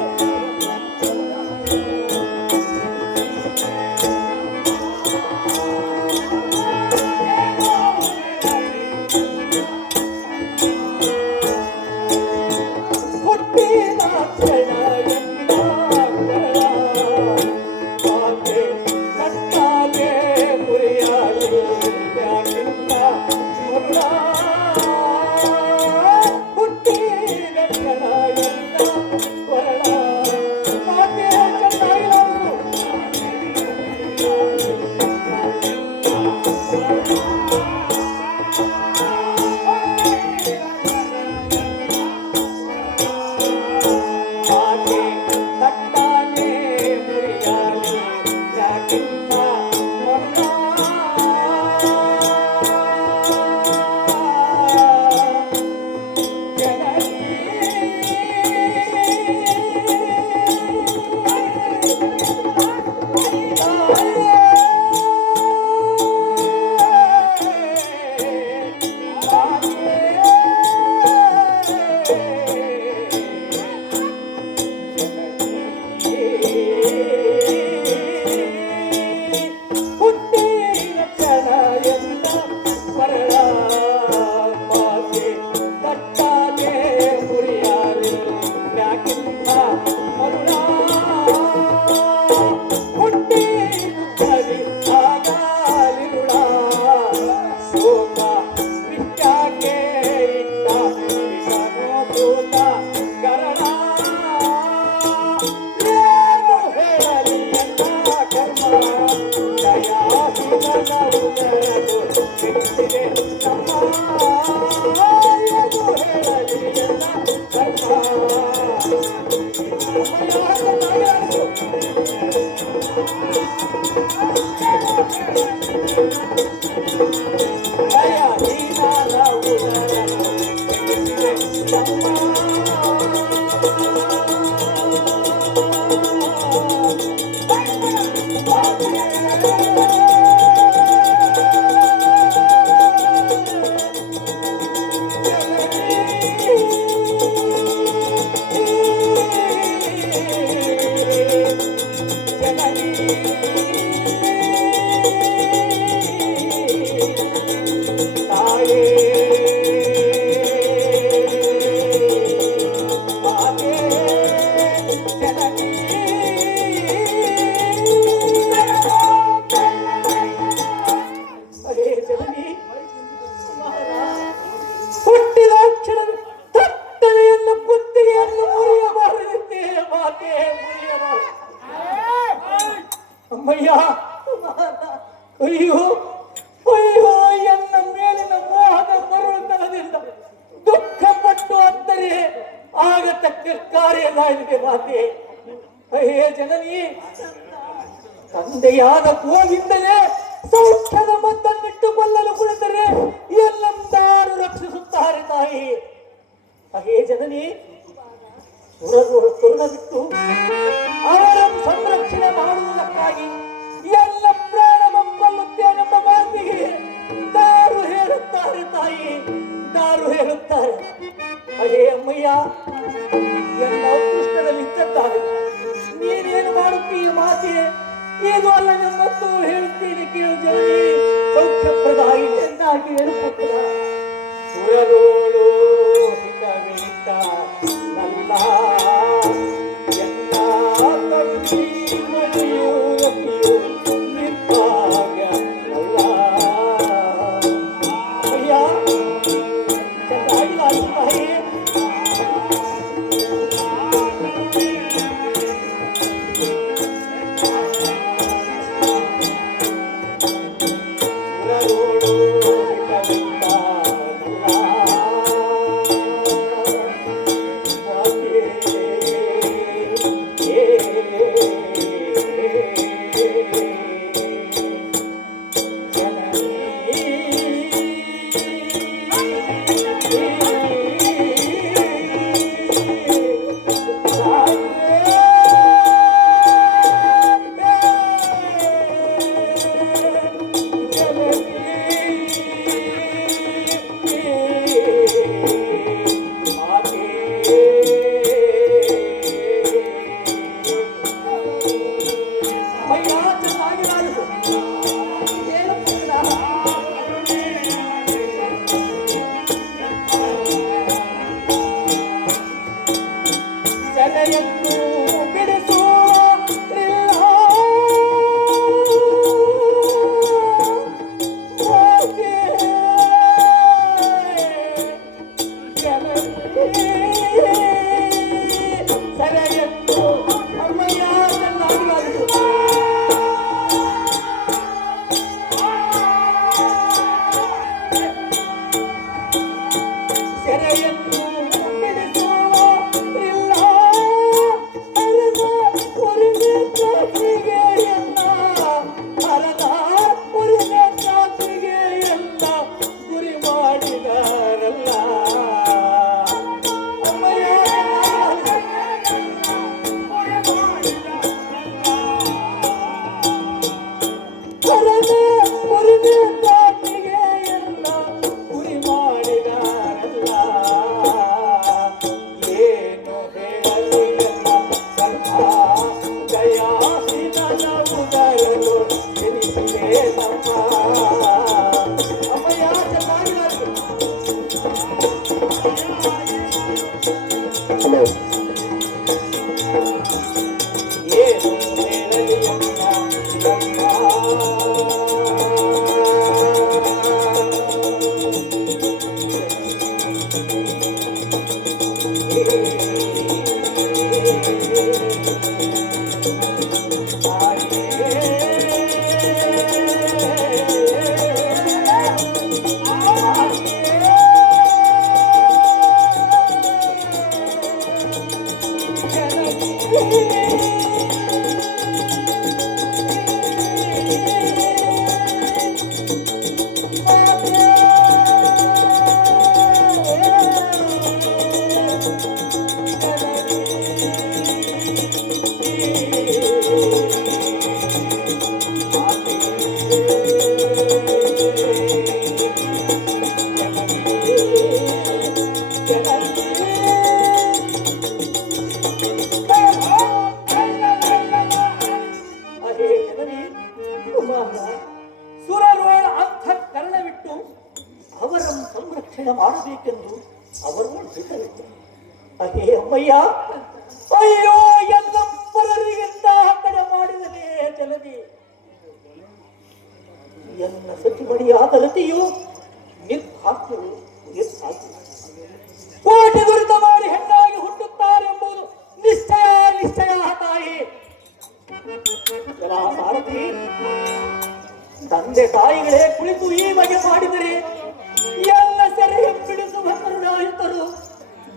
ಅಮ್ಮಯ್ಯ, ಅಯ್ಯೋ ಅಯ್ಯೋ, ಎನ್ನ ಮೇಲಿನ ಮೋಹದ ಮರುಳತನದಿಂದ ದುಃಖಪಟ್ಟು ಅಂದರೆ ಆಗತಕ್ಕ ಕಾರ್ಯದಾಯಿಗೆ ಮಾತೆ. ಅಯ್ಯೇ ಜನನಿ, ತಂದೆಯಾದ ಗೋವಿಂದನೇ ಸೌಖ್ಯದ ಮದ್ದನ್ನಿಟ್ಟು ಕೊಲ್ಲಲು ಕುಳಿತರೆ ಎಲ್ಲಂದಾರು ರಕ್ಷಿಸುತ್ತಾರೆ ತಾಯಿ. ಅಯ್ಯೇ ಜನನಿ, ಸುರನ ಬಿಟ್ಟು ಅವರ ಸಂರಕ್ಷಣೆ ಮಾಡುವುದಕ್ಕಾಗಿ ಎಲ್ಲ ಪ್ರಾಣವನ್ನುತ್ತೇನೆಂಬ ಮಾತಿಗೆ ದಾರು ಹೇಳುತ್ತಾರೆ ತಾಯಿ, ದಾರು ಹೇಳುತ್ತಾರೆ. ಅದೇ ಅಮ್ಮಯ್ಯ, ಎಲ್ಲ ಕೃಷ್ಣದಲ್ಲಿ ಇದ್ದಿದ್ದಾರೆ. ನೀನೇನು ಮಾಡುತ್ತೀಯ ಮಾತೆ? ಇದು ಅಲ್ಲ ನನ್ನತ್ತು ಹೇಳುತ್ತೀನಿ, ಕೇಳು ಜನನಿ. ಸೌಖ್ಯಪ್ರದಾಯಿ ಚೆನ್ನಾಗಿ ಹೇಳುತ್ತ ಸುರರೋಳು ಹಿತವಿತ ನನ್ನ ಎಲ್ಲ ತಪ್ಪಿ ಮಡಿಯು ರತಿಯು ನಿರ್ಭಾಗ್ಯ ಅಲ್ಲ. ಅಯ್ಯ, ಚೆನ್ನಾಗಿ ಲಾಲಿಸ್ತಾಯಿ. ಸುರರೋಳು ಹಿತವಿತ ಎಂದು ಬಿಡಿಸುವ ಇಲ್ಲ ಅರದ ಉರಿದ ಚಾಚಿಗೆ ಎಲ್ಲ ಅರದ ಉರಿದ ಚಾಚಿಗೆ ಎಲ್ಲ ಗುರಿ ಮಾಡಿದಾರಲ್ಲ ಸುರರೋಳ ಅಂತಃಕರಣವಿಟ್ಟು ಅವರನ್ನು ಸಂರಕ್ಷಣೆ ಮಾಡಬೇಕೆಂದು ಅವರು ಹಿತವಿತ್ತು. ಅದೇ ಅಮ್ಮಯ್ಯ, ಅಯ್ಯೋ ಎಲ್ಲಪ್ಪರರಿಗಿಂತ ಹಂತನ ಮಾಡಿದನೇ ಜಲದಿ ಎನ್ನ ಸಚಿಮಣಿಯಾದ ರತಿಯು ನಿರ್ಭಾಗ್ಯವು ನಿರ್ಭಾಗ್ಯ. ಕೋಟೆ ದುರಿತ ಮಾಡಿ ಹೆಣ್ಣಾಗಿ ಹುಟ್ಟುತ್ತಾರೆಂಬುದು ನಿಶ್ಚಯ ನಿಶ್ಚಯ ತಾಯಿ. ಸಾರಥಿ, ತಂದೆ ತಾಯಿಗಳೇ ಕುಳಿತು ಈ ಬಗೆ ಮಾಡಿದರೆ ಎಲ್ಲ ಸೆರೆ ಬಿಡಿಸುವ ಕರುಣಾಯುತರು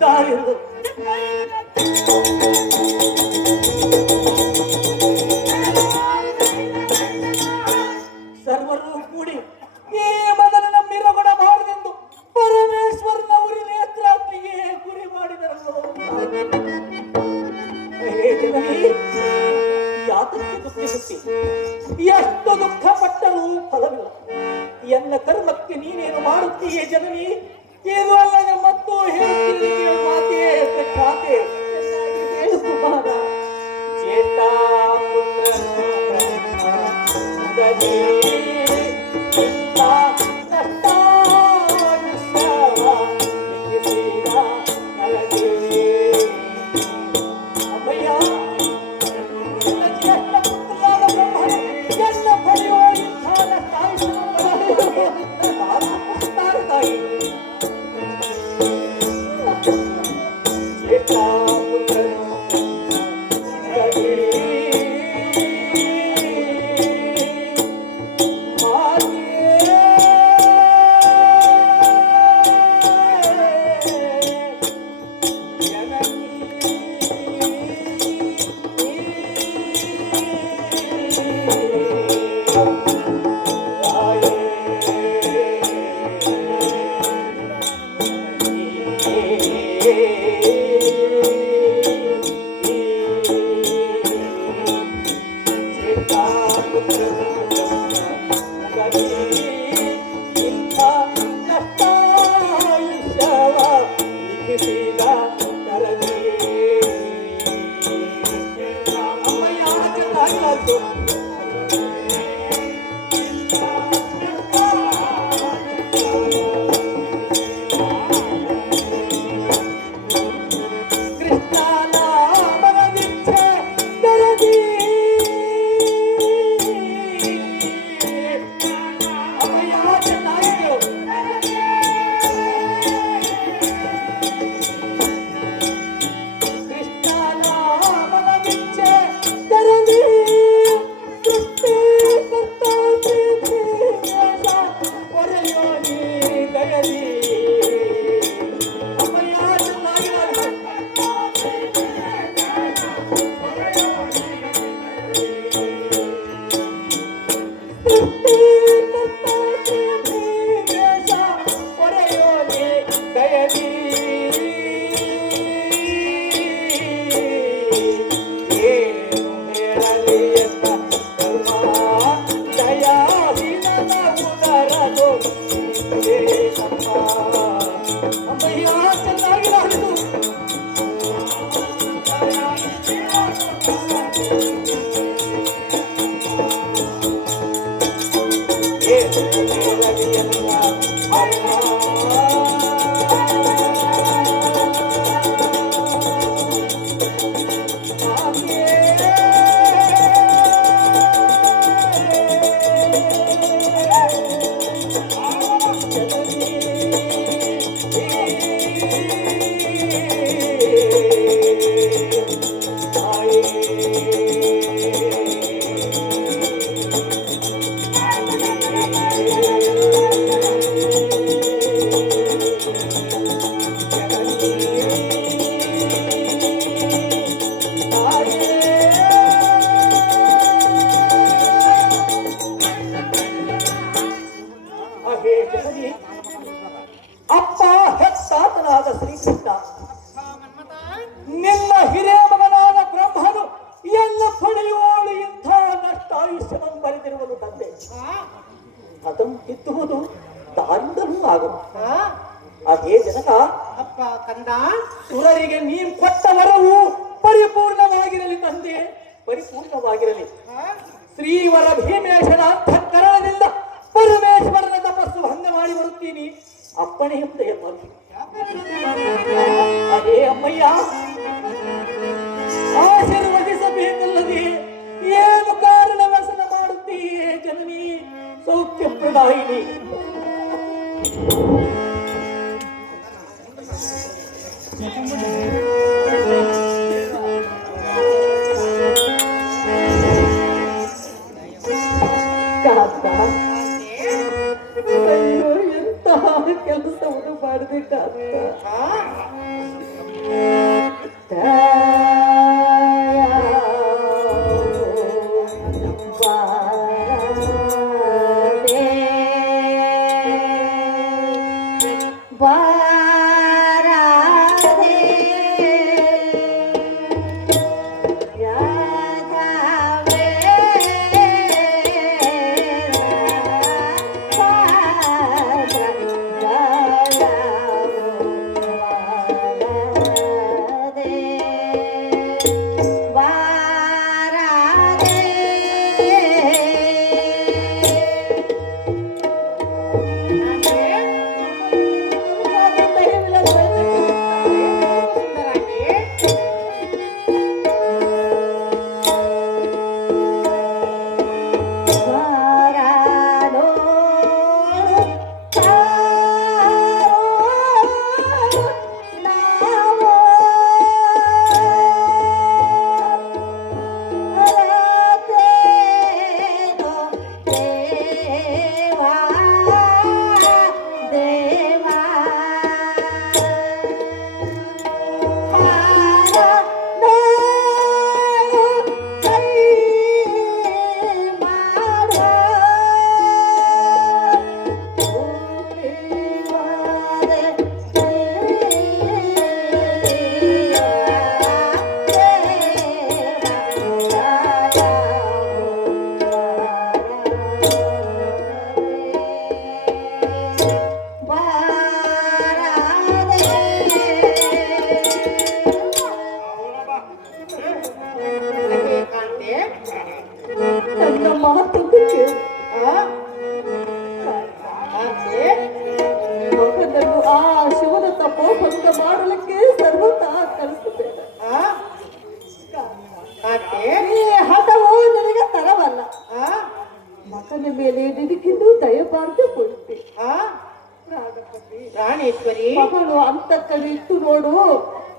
ದಾರಿರು. ಸರ್ವರು ಕೂಡಿ ಈ ಮೊದಲನ ಮಿರಗೊಡ ಮಾಡದೆಂದು ಪರಮೇಶ್ವರನ ಉರಿ ನೇತ್ರಾಗ್ನಿಗೆ ಗುರಿ ಮಾಡಿದರು. ಯಾತಕ್ಕೆ ದುಃಖಿಸುತ್ತಿ? ಎಷ್ಟು ದುಃಖ ಪಟ್ಟರೂ ಫಲವಿಲ್ಲ. ಎನ್ನ ಕರ್ಮಕ್ಕೆ ನೀನೇನು ಮಾಡುತ್ತೀಯೇ ಜನನಿ? ಇದು ಅಲ್ಲದೆ ಮತ್ತು ಹೇಳ್ತೀನಿ ಮಾತೆ ಖ್ಯಾತೆ. ಚೇತ ಅಮ್ಮಯ್ಯ ಚೆನ್ನಾಗಿ ಮಾಡಿತು. ಅಪ್ಪ ಹೆತ್ತಾತನಾದ ಶ್ರೀಕೃಷ್ಣ ನಿನ್ನ ಹಿರಿಯ ಮಗನಾದ ಬ್ರಹ್ಮನು ಎಲ್ಲ ಪಡೆಯುವಳು ಇಂಥ ನಷ್ಟ ಆಯುಷ್ಯವನ್ನು ಬರೆದಿರುವುದು ತಂದೆ. ಅದನ್ನು ಕಿತ್ತುವುದು ದಾಂಡನೂ ಆಗದು. ಅದೇ ಜನಕ ಅಪ್ಪ ಕಂದ, ಸುರರಿಗೆ ನೀನು ಕೊಟ್ಟ ವರವು ಪರಿಪೂರ್ಣವಾಗಿರಲಿ ತಂದೆ, ಪರಿಪೂರ್ಣವಾಗಿರಲಿ. ಶ್ರೀವರ ಭೀಮೇಶನ ಅಂತಃಕರಣದಿಂದ ಪರಮೇಶ್ವರನ ತಪಸ್ಸು ಭಂಗ ಮಾಡಿ ಬರುತ್ತೀನಿ, ಅಪ್ಪಣೆಯಿಂದ ಎಂಬುದು. ಅದೇ ಅಮ್ಮಯ್ಯ ಆಶೀರ್ವದಿಸಬೇಕಲ್ಲದೆ ಏನು ಕಾರಣ ವ್ಯಸನ ಮಾಡುತ್ತೀಯೇ ಜನನಿ ಸೌಖ್ಯ ಪ್ರದಾಯಿನಿ. ಅಯ್ಯೋ, ಎಂತಹ ಕೆಲಸವನ್ನು ಮಾಡಬೇಕಾಗ್ತ. ನನ್ನ ಮಾತನ್ನು ಕೇಳು. ಮಗನನ್ನು ಆ ಶಿವನ ತಪೋಭಂಗ ಮಾಡಲಿಕ್ಕೆ ಸರ್ವತಾ ಕಳಿಸುತ್ತೇನೆ. ಈ ಹಠವು ನಿನಗೆ ತರವಲ್ಲ. ಮಗನ ಮೇಲೆ ನಿನಗಿನ್ನೂ ದಯಪಾರ್ದು ಕೊಡುತ್ತೆ. ಪ್ರಾಣೇಶ್ವರಿ, ಮಗಳು ಅಂತ ಇಟ್ಟು ನೋಡು,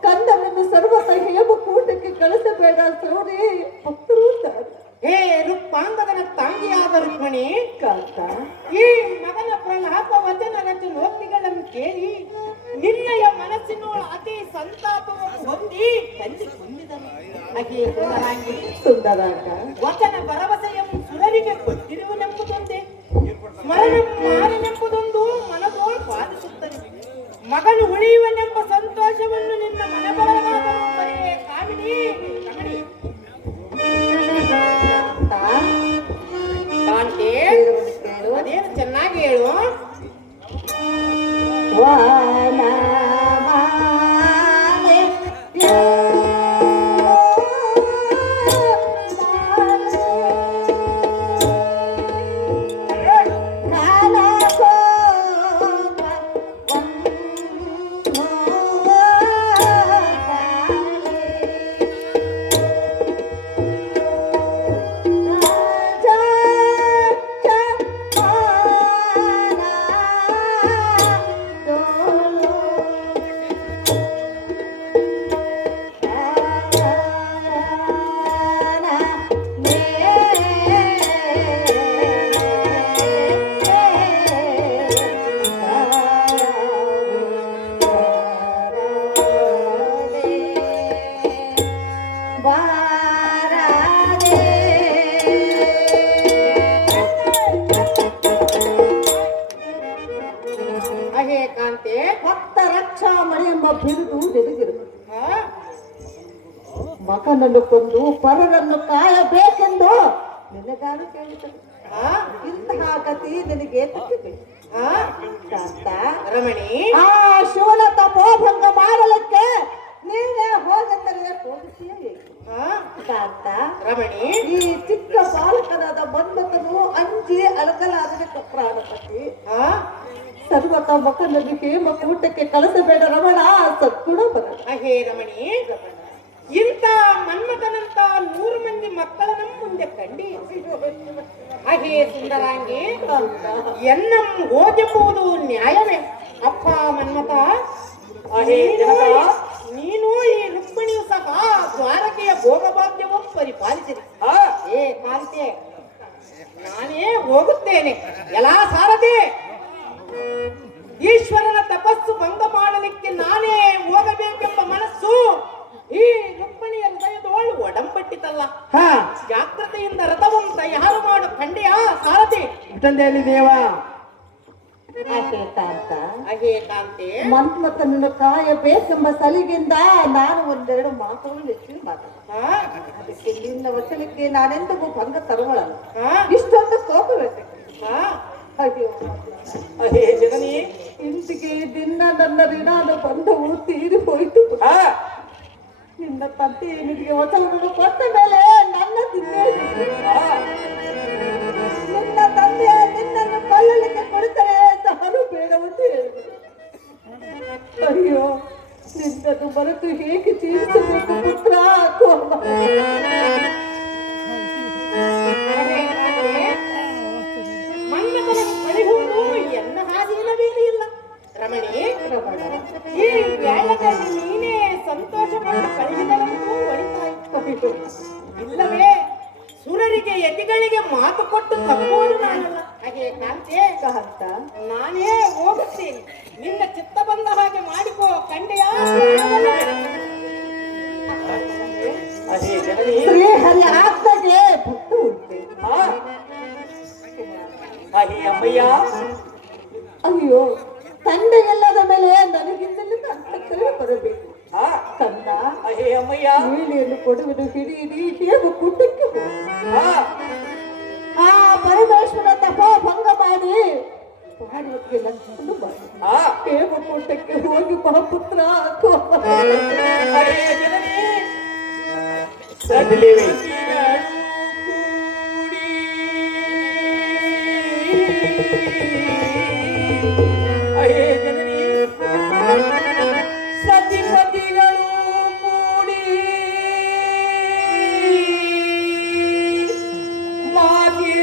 ಕಂದನನ್ನು ಸರ್ವತ ಹೇಮಕೂಟಕ್ಕೆ ಕಳಿಸಬೇಡ ಸೌರಿ ಭಕ್ತರು ಅಂತಾರೆ. ಹೇ ರೂಪಾಂಗದನ ತಾಂಗಿಯಾದ ರುಕ್ಮಣಿ, ಕಾಂತ, ಈ ಮಗನ ಪ್ರಲಾಪ ವಚನ ರಚನೋಕ್ತಿಗಳನ್ನು ಕೇಳಿ ನಿನ್ನಯ ಮನಸ್ಸಿನೋಳ ಅತಿ ಸಂತಾಪವನ್ನು ಹೊಂದಿ ತಂದಿ ಹೊಂದಿದನು. ಹಾಗೆ ಸುಂದರಾಂಗಿ, ಸುಂದರಾಂಗ, ವಚನ ಭರವಸೆಯನ್ನು ಸುರರಿಗೆ ಕೊಟ್ಟಿರುವನೆಂಬುದೊಂದೇ, ಸ್ಮರಣ ಮಾರನೆಂಬುದೊಂದು ಮನದೋಳು ಬಾಧಿಸುತ್ತದೆ. ಮಗನು ಉಳಿಯುವನೆಂಬ ಸಂತೋಷವನ್ನು ನಿನ್ನ ಮನಬಲವಾದರೂ ಬರೆಯೇ ಕಾಮಿನಿ ಕಮಣಿ. ಕಾಂತೆ, ಅದೇನು ಚೆನ್ನಾಗಿ ಹೇಳು. ವನಮಾಲೆ ಅಹೇ ಕಾಂತೆ ಭಕ್ತ ರಕ್ಷಾಮಣಿ ಎಂಬ ಬಿರುದು ನಿನಗಿರುತ್ತದೆ. ಆ? ಮಗನನ್ನು ಕೊಂದು ಪರರನ್ನು ಕಾಯಬೇಕೆಂದು ನಿನಗಾರು ಕೇಳುತ್ತದೆ. ಆ? ಇಂತಹ ಗತಿ ನಿನಗೆ ತಪ್ಪಿದೆ. ಆ? ಕಾಂತ, ರಮಣಿ ಆ ಶಿವನ ತಪೋಭಂಗ ಮಾಡಲಿಕ್ಕೆ ನೀನೇ ಹೋಗೆಂದರೆ ಹೋಗುತ್ತೀಯ ಹೇಗೆ? ಆ? ಕಾಂತ, ರಮಣಿ ಈ ಚಿಕ್ಕ ಬಾಲಕನಾದ ಮನ್ಮಥನು ಅಂಜಿ ಅಲಕಲಾಗದೆ ಪ್ರಾಣಪತಿ ಆ? ಸರ್ವತ ಮಕನನ್ನು ಹೇಮಕೂಟಕ್ಕೆ ಕಳಿಸಬೇಡ ರಮಣ, ಸದ್ಗುಣ ಬರ. ಅಹೇ ರಮಣಿ ಇಂಥ ಮನ್ಮಥನಂತ 100 ಮಂದಿ ಮಕ್ಕಳ ನಮ್ಮ ಮುಂದೆ ಕಂಡಿ ಅಹೇ ಸುಂದರಾಂಗಿ ಎನ್ನಂ ಹೋಗೆಂಬುದು ನ್ಯಾಯವೇ ಅಪ್ಪ ಮನ್ಮಥ ಅಹೇ ಜನಕ ನೀನು ಈ ರುಕ್ಮಿಣಿಯು ಸಹ ದ್ವಾರಕೆಯ ಭೋಗಭಾಗ್ಯವನ್ನು ಪರಿಪಾಲಿಸಿರಿ ಏ ಕಾಂತೆ ನಾನೇ ಹೋಗುತ್ತೇನೆ ಎಲ್ಲಾ ಸಾರಥಿ ಈಶ್ವರನ ತಪಸ್ಸು ಭಂಗ ಮಾಡಲಿಕ್ಕೆ ನಾನೇ ಹೋಗಬೇಕೆಂಬ ಮನಸ್ಸು ಈ ರುಕ್ಮಿಣಿಯ ಹೃದಯದೋಳು ಒಡಂಬಟ್ಟಿತಲ್ಲ ಜಾಗ್ರತೆಯಿಂದ ರಥವನ್ನು ತಯಾರು ಮಾಡು ಖಂಡಿಯ ಸಾರಥಿ ತಂದೆಯಲ್ಲಿ ದೇವ ಆಕೆ ಕಾಂತ, ಅಹೇ ಕಾಂತೆ ಮನ್ಮಥನನ್ನು ಕಾಯಬೇಕೆಂಬ ಸಲಿಗೆಯಿಂದ ನಾನು ಒಂದೆರಡು ಮಾತುಗಳು ಹೆಚ್ಚು ಮಾತಾಡ ಆ? ಅದಕ್ಕೆ ನಿನ್ನ ವಚನಕ್ಕೆ ನಾನೆಂದಿಗೂ ಭಂಗ ತರುವಳಲ್ಲ. ಆ? ಇಷ್ಟೊಂದು ಕೋಪಬೇಕು. ಆ? ಅಯ್ಯೋ, ಅಹೇ ಜನನಿ ಇಂದಿಗೆ ದಿನ ನನ್ನ ಋಣಾದ ಬಂಧವು ತೀರಿ ಹೋಯಿತು. ನಿನ್ನ ತಂದೆ ನಿನಗೆ ವಚನವನ್ನು ಕೊಟ್ಟ ಮೇಲೆ ನನ್ನ ತಿನ್ನೇ ನಿನ್ನ ತಂದೆ ನಿನ್ನನ್ನು ಕೊಲ್ಲಲಿಕ್ಕೆ ಕೊಡುತ್ತಾರೆ ಅಂತ ಹನು ಬೇಡವಂತ ಹೇಳಿದರು. ಅಯ್ಯೋ, ನಿನ್ನನ್ನು ಮರೆತು ಹೇಗೆ ಜೀವಿಸಬೇಕು ಪುತ್ರ? ಮನ್ಮಥನನ್ನು ಕಳಿಹುವುದು ಎನ್ನ ಹಾದಿಯಿಲ್ಲವೇನೂ ಇಲ್ಲ ರಮಣಿ ಈ ವೇಳೆಗಾಗಿ ನೀನೇ ಸಂತೋಷಪಟ್ಟು ಕಳಿಸಿದರಂತೂ ಒಳಿತಾಯಿತು ಇಲ್ಲವೇ ಸುರರಿಗೆ ಯತಿಗಳಿಗೆ ಮಾತು ಕೊಟ್ಟು ತಪ್ಪುವುದು ನಾನಲ್ಲ ಹಾಗೆ ಕಾಂತೆ ಕಾಂತ, ನಾನೇ ಹೋಗುತ್ತೇನೆ ನಿನ್ನ ಚಿತ್ತ ಬಂದ ಹಾಗೆ ಮಾಡಿಕೋ ಕಂಡೆಯ ಅದೇ ಜನನಿ ಶ್ರೀಹರಿ ಆತ್ಮಗೆ ಭಕ್ತ ಉಂಟೆ. ಹಾಗೆ ಅಮ್ಮಯ್ಯ ಅಯ್ಯೋ, ತಂದೆಗೆಲ್ಲದ ಮೇಲೆ ನನಗಿಂದಲೂ ಅಂತಕ್ಕರೆ ಬರಬೇಕು. ಕಂದ, ಅಹೇ ಅಮ್ಮಯ್ಯ ವೀಣೆಯನ್ನು ಕೊಡುವುದು ಹಿಡಿಯಿರಿ ಹೇಗೆ ಕುಟಕ್ಕೆ ಆ ಪರಮೇಶ್ವರ ತಪೋ ಭಂಗ ಮಾಡಿ ಪಾರ್ವತಿಗೆ ಲಕ್ಷ್ಮಣ ಮಾಡಿ ಹೇಮ ಕೂಟಕ್ಕೆ ಹೋಗಿ ಮಹಾಪುತ್ರ ಸಡಲಿವೆ ಸತಿಪತಿಗಳು ಕೂಡಿ ಮಾತೆ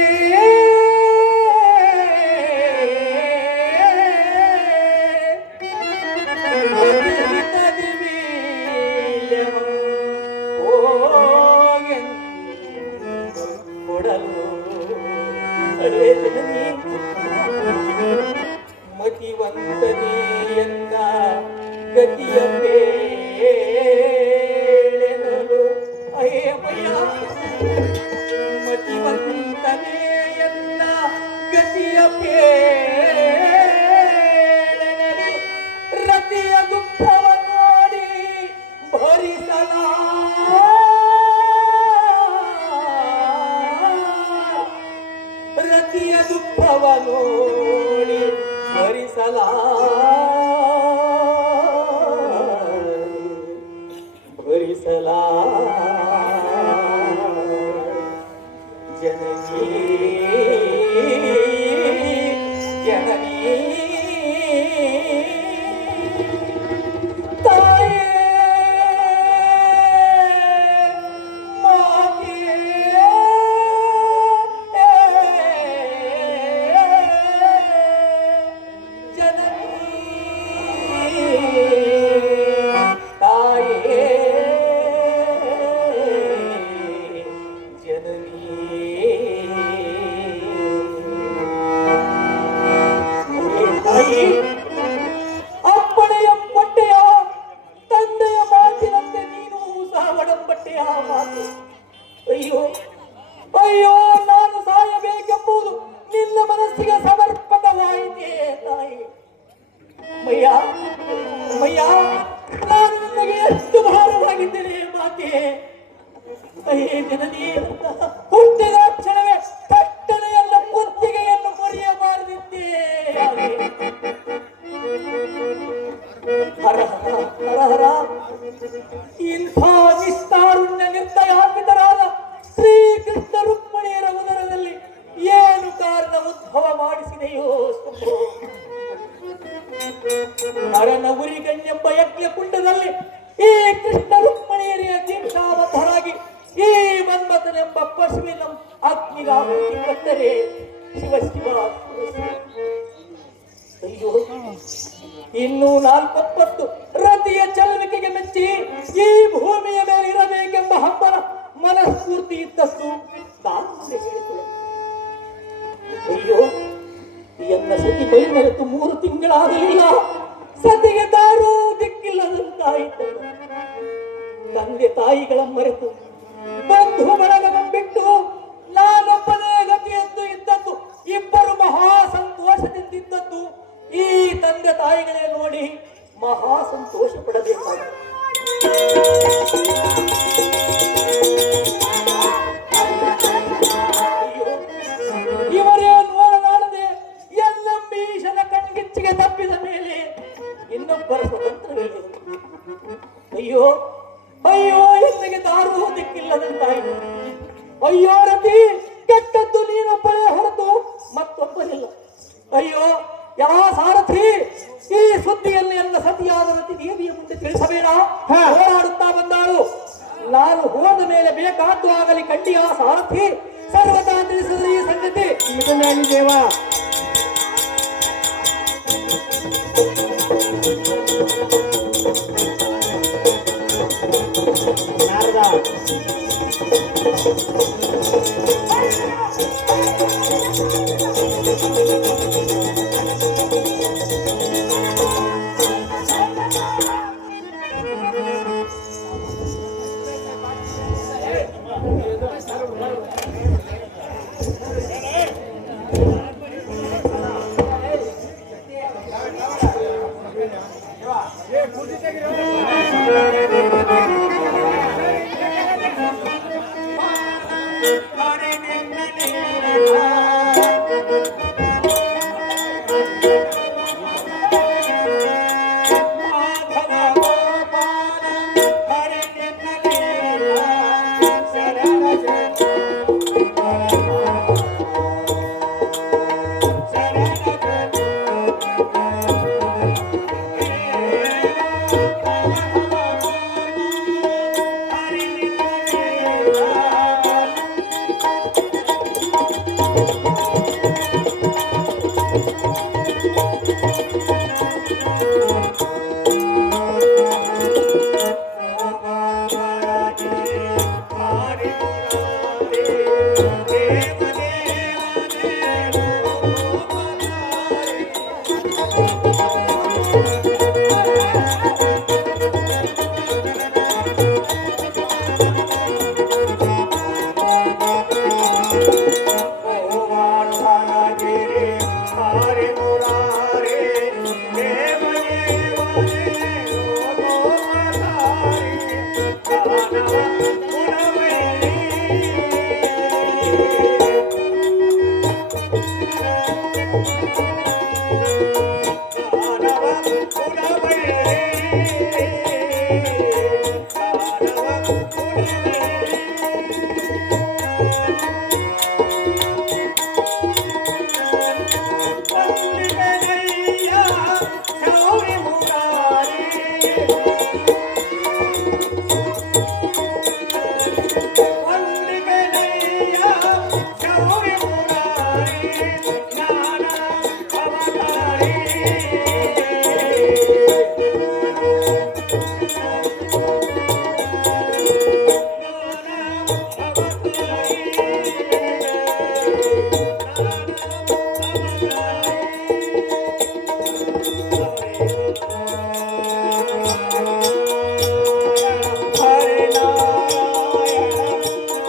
ಕೊಡಲು ಅರೇ ಜನನಿ ಮತಿವಂತನೆಯನ್ನ ಗತಿಯ ಬೇಳೆನಲು ಅಯ್ಯಮಯ್ಯ ಮತಿವಂತನೆಯನ್ನ ಗತಿಯ ಬೇಳೆನಲು ರತಿಯ ದುಃಖವ ನೋಡಿ ಭರಿಸಲ ರತಿಯ ದುಃಖವ ನೋಡಿ ಭರಿಸಲಾ ಅಮ್ಮಯ್ಯ, ನಾನು ನಿಮಗೆ ಎಷ್ಟು ಭಾರವಾಗಿದ್ದೇನೆ ಮಾತೆ. ಅಯ್ಯೇ ಜನನಿ, ಹುಟ್ಟಿದ ಕ್ಷಣವೇ ಕಟ್ಟಳೆಯನ್ನ ಕುತ್ತಿಗೆಯನ್ನು ಮುರಿಯಬಾರದಿದ್ದೇ. ಹರ ಹರ ಹರ ಹರ. ಇಂಥ ನಿಷ್ಠಾರುಣ್ಯ ನಿರ್ದಯಾನ್ವಿತರಾದ ಶ್ರೀಕೃಷ್ಣ ರುಕ್ಮಿಣಿಯರ ಉದರದಲ್ಲಿ ಏನು ಕಾರಣ ಉದ್ಭವ ಮಾಡಿಸಿದೆಯೋ ನರನ ಉರಿಗಣ್ಣೆಂಬ ಯಜ್ಞ ಕುಂಡದಲ್ಲಿ ಈ ಕೃಷ್ಣ ರುಕ್ಮಿಣಿಯರಿಯ ದೀಕ್ಷಾಬದ್ಧರಾಗಿ ಈ ಮನ್ಮಥನೆಂಬ ಪಶುವಿನ ಅಗ್ನಿಗಾಹುತಿ ಕಟ್ಟರೆ ಶಿವ ಶಿವ ಅಯ್ಯೋ, ಇನ್ನೂ 4 ರತಿಯ ಚಲವಿಕೆಗೆ ಮೆಚ್ಚಿ ಈ ಭೂಮಿಯ ಮೇಲೆ ಇರಬೇಕೆಂಬ ಹಬ್ಬನ ಮನಸ್ಫೂರ್ತಿ ಇದ್ದದ್ದು ನಾನು ಹೇಳಿಕೊಳ್ಳ. ಅಯ್ಯೋ, ಎನ್ನ ಸತಿ ಬೈ ಮರೆತು 3 ತಿಂಗಳಾಗಲಿಲ್ಲ. ಸತಿಗೆ ದಾರು ದಿಕ್ಕಿಲ್ಲದಂತಾಯಿತು. ತಂದೆ ತಾಯಿಗಳ ಮರೆತು ಬಂಧು ಬಳಗವನ್ನು ಬಿಟ್ಟು ನಾನೊಬ್ಬನೇ ಗತಿಯೆಂದು ಇದ್ದದ್ದು, ಇಬ್ಬರು ಮಹಾ ಸಂತೋಷದಿಂದಿದ್ದದ್ದು ಈ ತಂದೆ ತಾಯಿಗಳೇ ನೋಡಿ ಮಹಾ ಸಂತೋಷ ಪಡಬೇಕಾದ. ಇವರೇ ನೋಡಲಾರದೆ ಎಲ್ಲಂಬೀಶನ ಕಣ್ಗಿಚ್ಚಿಗೆ ತಪ್ಪಿದ ಮೇಲೆ ಇನ್ನೊಬ್ಬರ ಸ್ವತಂತ್ರವಿಲ್ಲ. ಅಯ್ಯೋ ಅಯ್ಯೋ, ಎಲ್ಲಿಗೆ ದಾರು ದಿಕ್ಕಿಲ್ಲದಂತಾಯಿತು. ಅಯ್ಯೋ ರತಿ, ಕೆಟ್ಟದ್ದು ನೀನೊಬ್ಬಳೇ ಹೊರತು ಮತ್ತೊಬ್ಬರಿಲ್ಲ. ಅಯ್ಯೋ ಯಾವ ಸಾರಥಿ, ಈ ಸುದ್ದಿಯನ್ನು ಎಲ್ಲ ಸತಿಯಾದ ರತಿ ದೇವಿಯ ಮುಂದೆ ತಿಳಿಸಬೇಡ. ಹೋರಾಡುತ್ತಾ ಬಂದಾಳು. ನಾನು ಹೋದ ಮೇಲೆ ಬೇಕಾದ್ದು ಆಗಲಿ ಕಂಡಿಯ ಸಾರಥಿ ಸರ್ವತಾ ತಿಳಿಸಿದ ಈ ಸಂಗತಿ ದೇವ.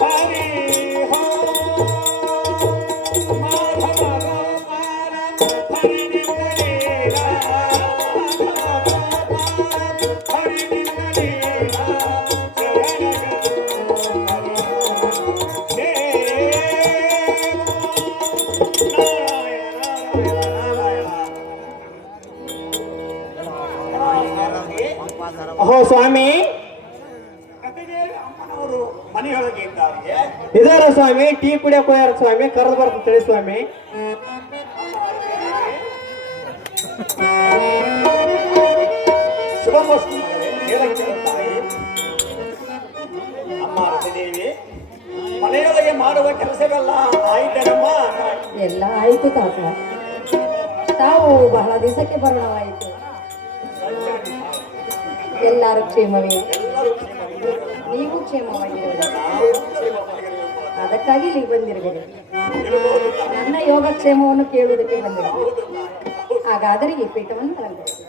ಹರಿ ಅಹೋ ಸ್ವಾಮಿ, ಅತಿದೇವಿ ಅಮ್ಮನವರು ಮನೆಯೊಳಗೆ ಇದ್ದಾರೆ. ಇದಾರ ಸ್ವಾಮಿ, ಟೀ ಕುಡಿಯಕ್ ಹೋಗ್ಯಾರ ಸ್ವಾಮಿ, ಕರೆದು ಬರ್ತೇಳಿ ಸ್ವಾಮಿ. ಶುಭಮಸ್ತು ಮಗಳೇ, ಹೇಳಕ್ಕೆ ತಾಯಿ. ಅಮ್ಮ ಅತಿದೇವಿ, ಮನೆಯೊಳಗೆ ಮಾಡುವ ಕೆಲಸವೆಲ್ಲ ಆಯ್ತೇನಮ್ಮ ತಾಯಿ? ಎಲ್ಲ ಆಯ್ತು ತಾತ. ತಾವು ಬಹಳ ದಿವಸಕ್ಕೆ ಬರೋಣವಾಯಿತು. ಎಲ್ಲರೂ ಕ್ಷೇಮವೇ? ನೀವು ಕ್ಷೇಮವಾಗಿರುವುದು, ಅದಕ್ಕಾಗಿ ಇಲ್ಲಿಗೆ ಬಂದಿರುವುದು. ನನ್ನ ಯೋಗಕ್ಷೇಮವನ್ನು ಕೇಳುವುದಕ್ಕೆ ಬಂದಿರುವುದು. ಹಾಗಾದರೆ ಈ ಪೀಠವನ್ನು ಅಲಂಕರಿಸಿ.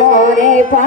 ಮೋರೆ ಪಾ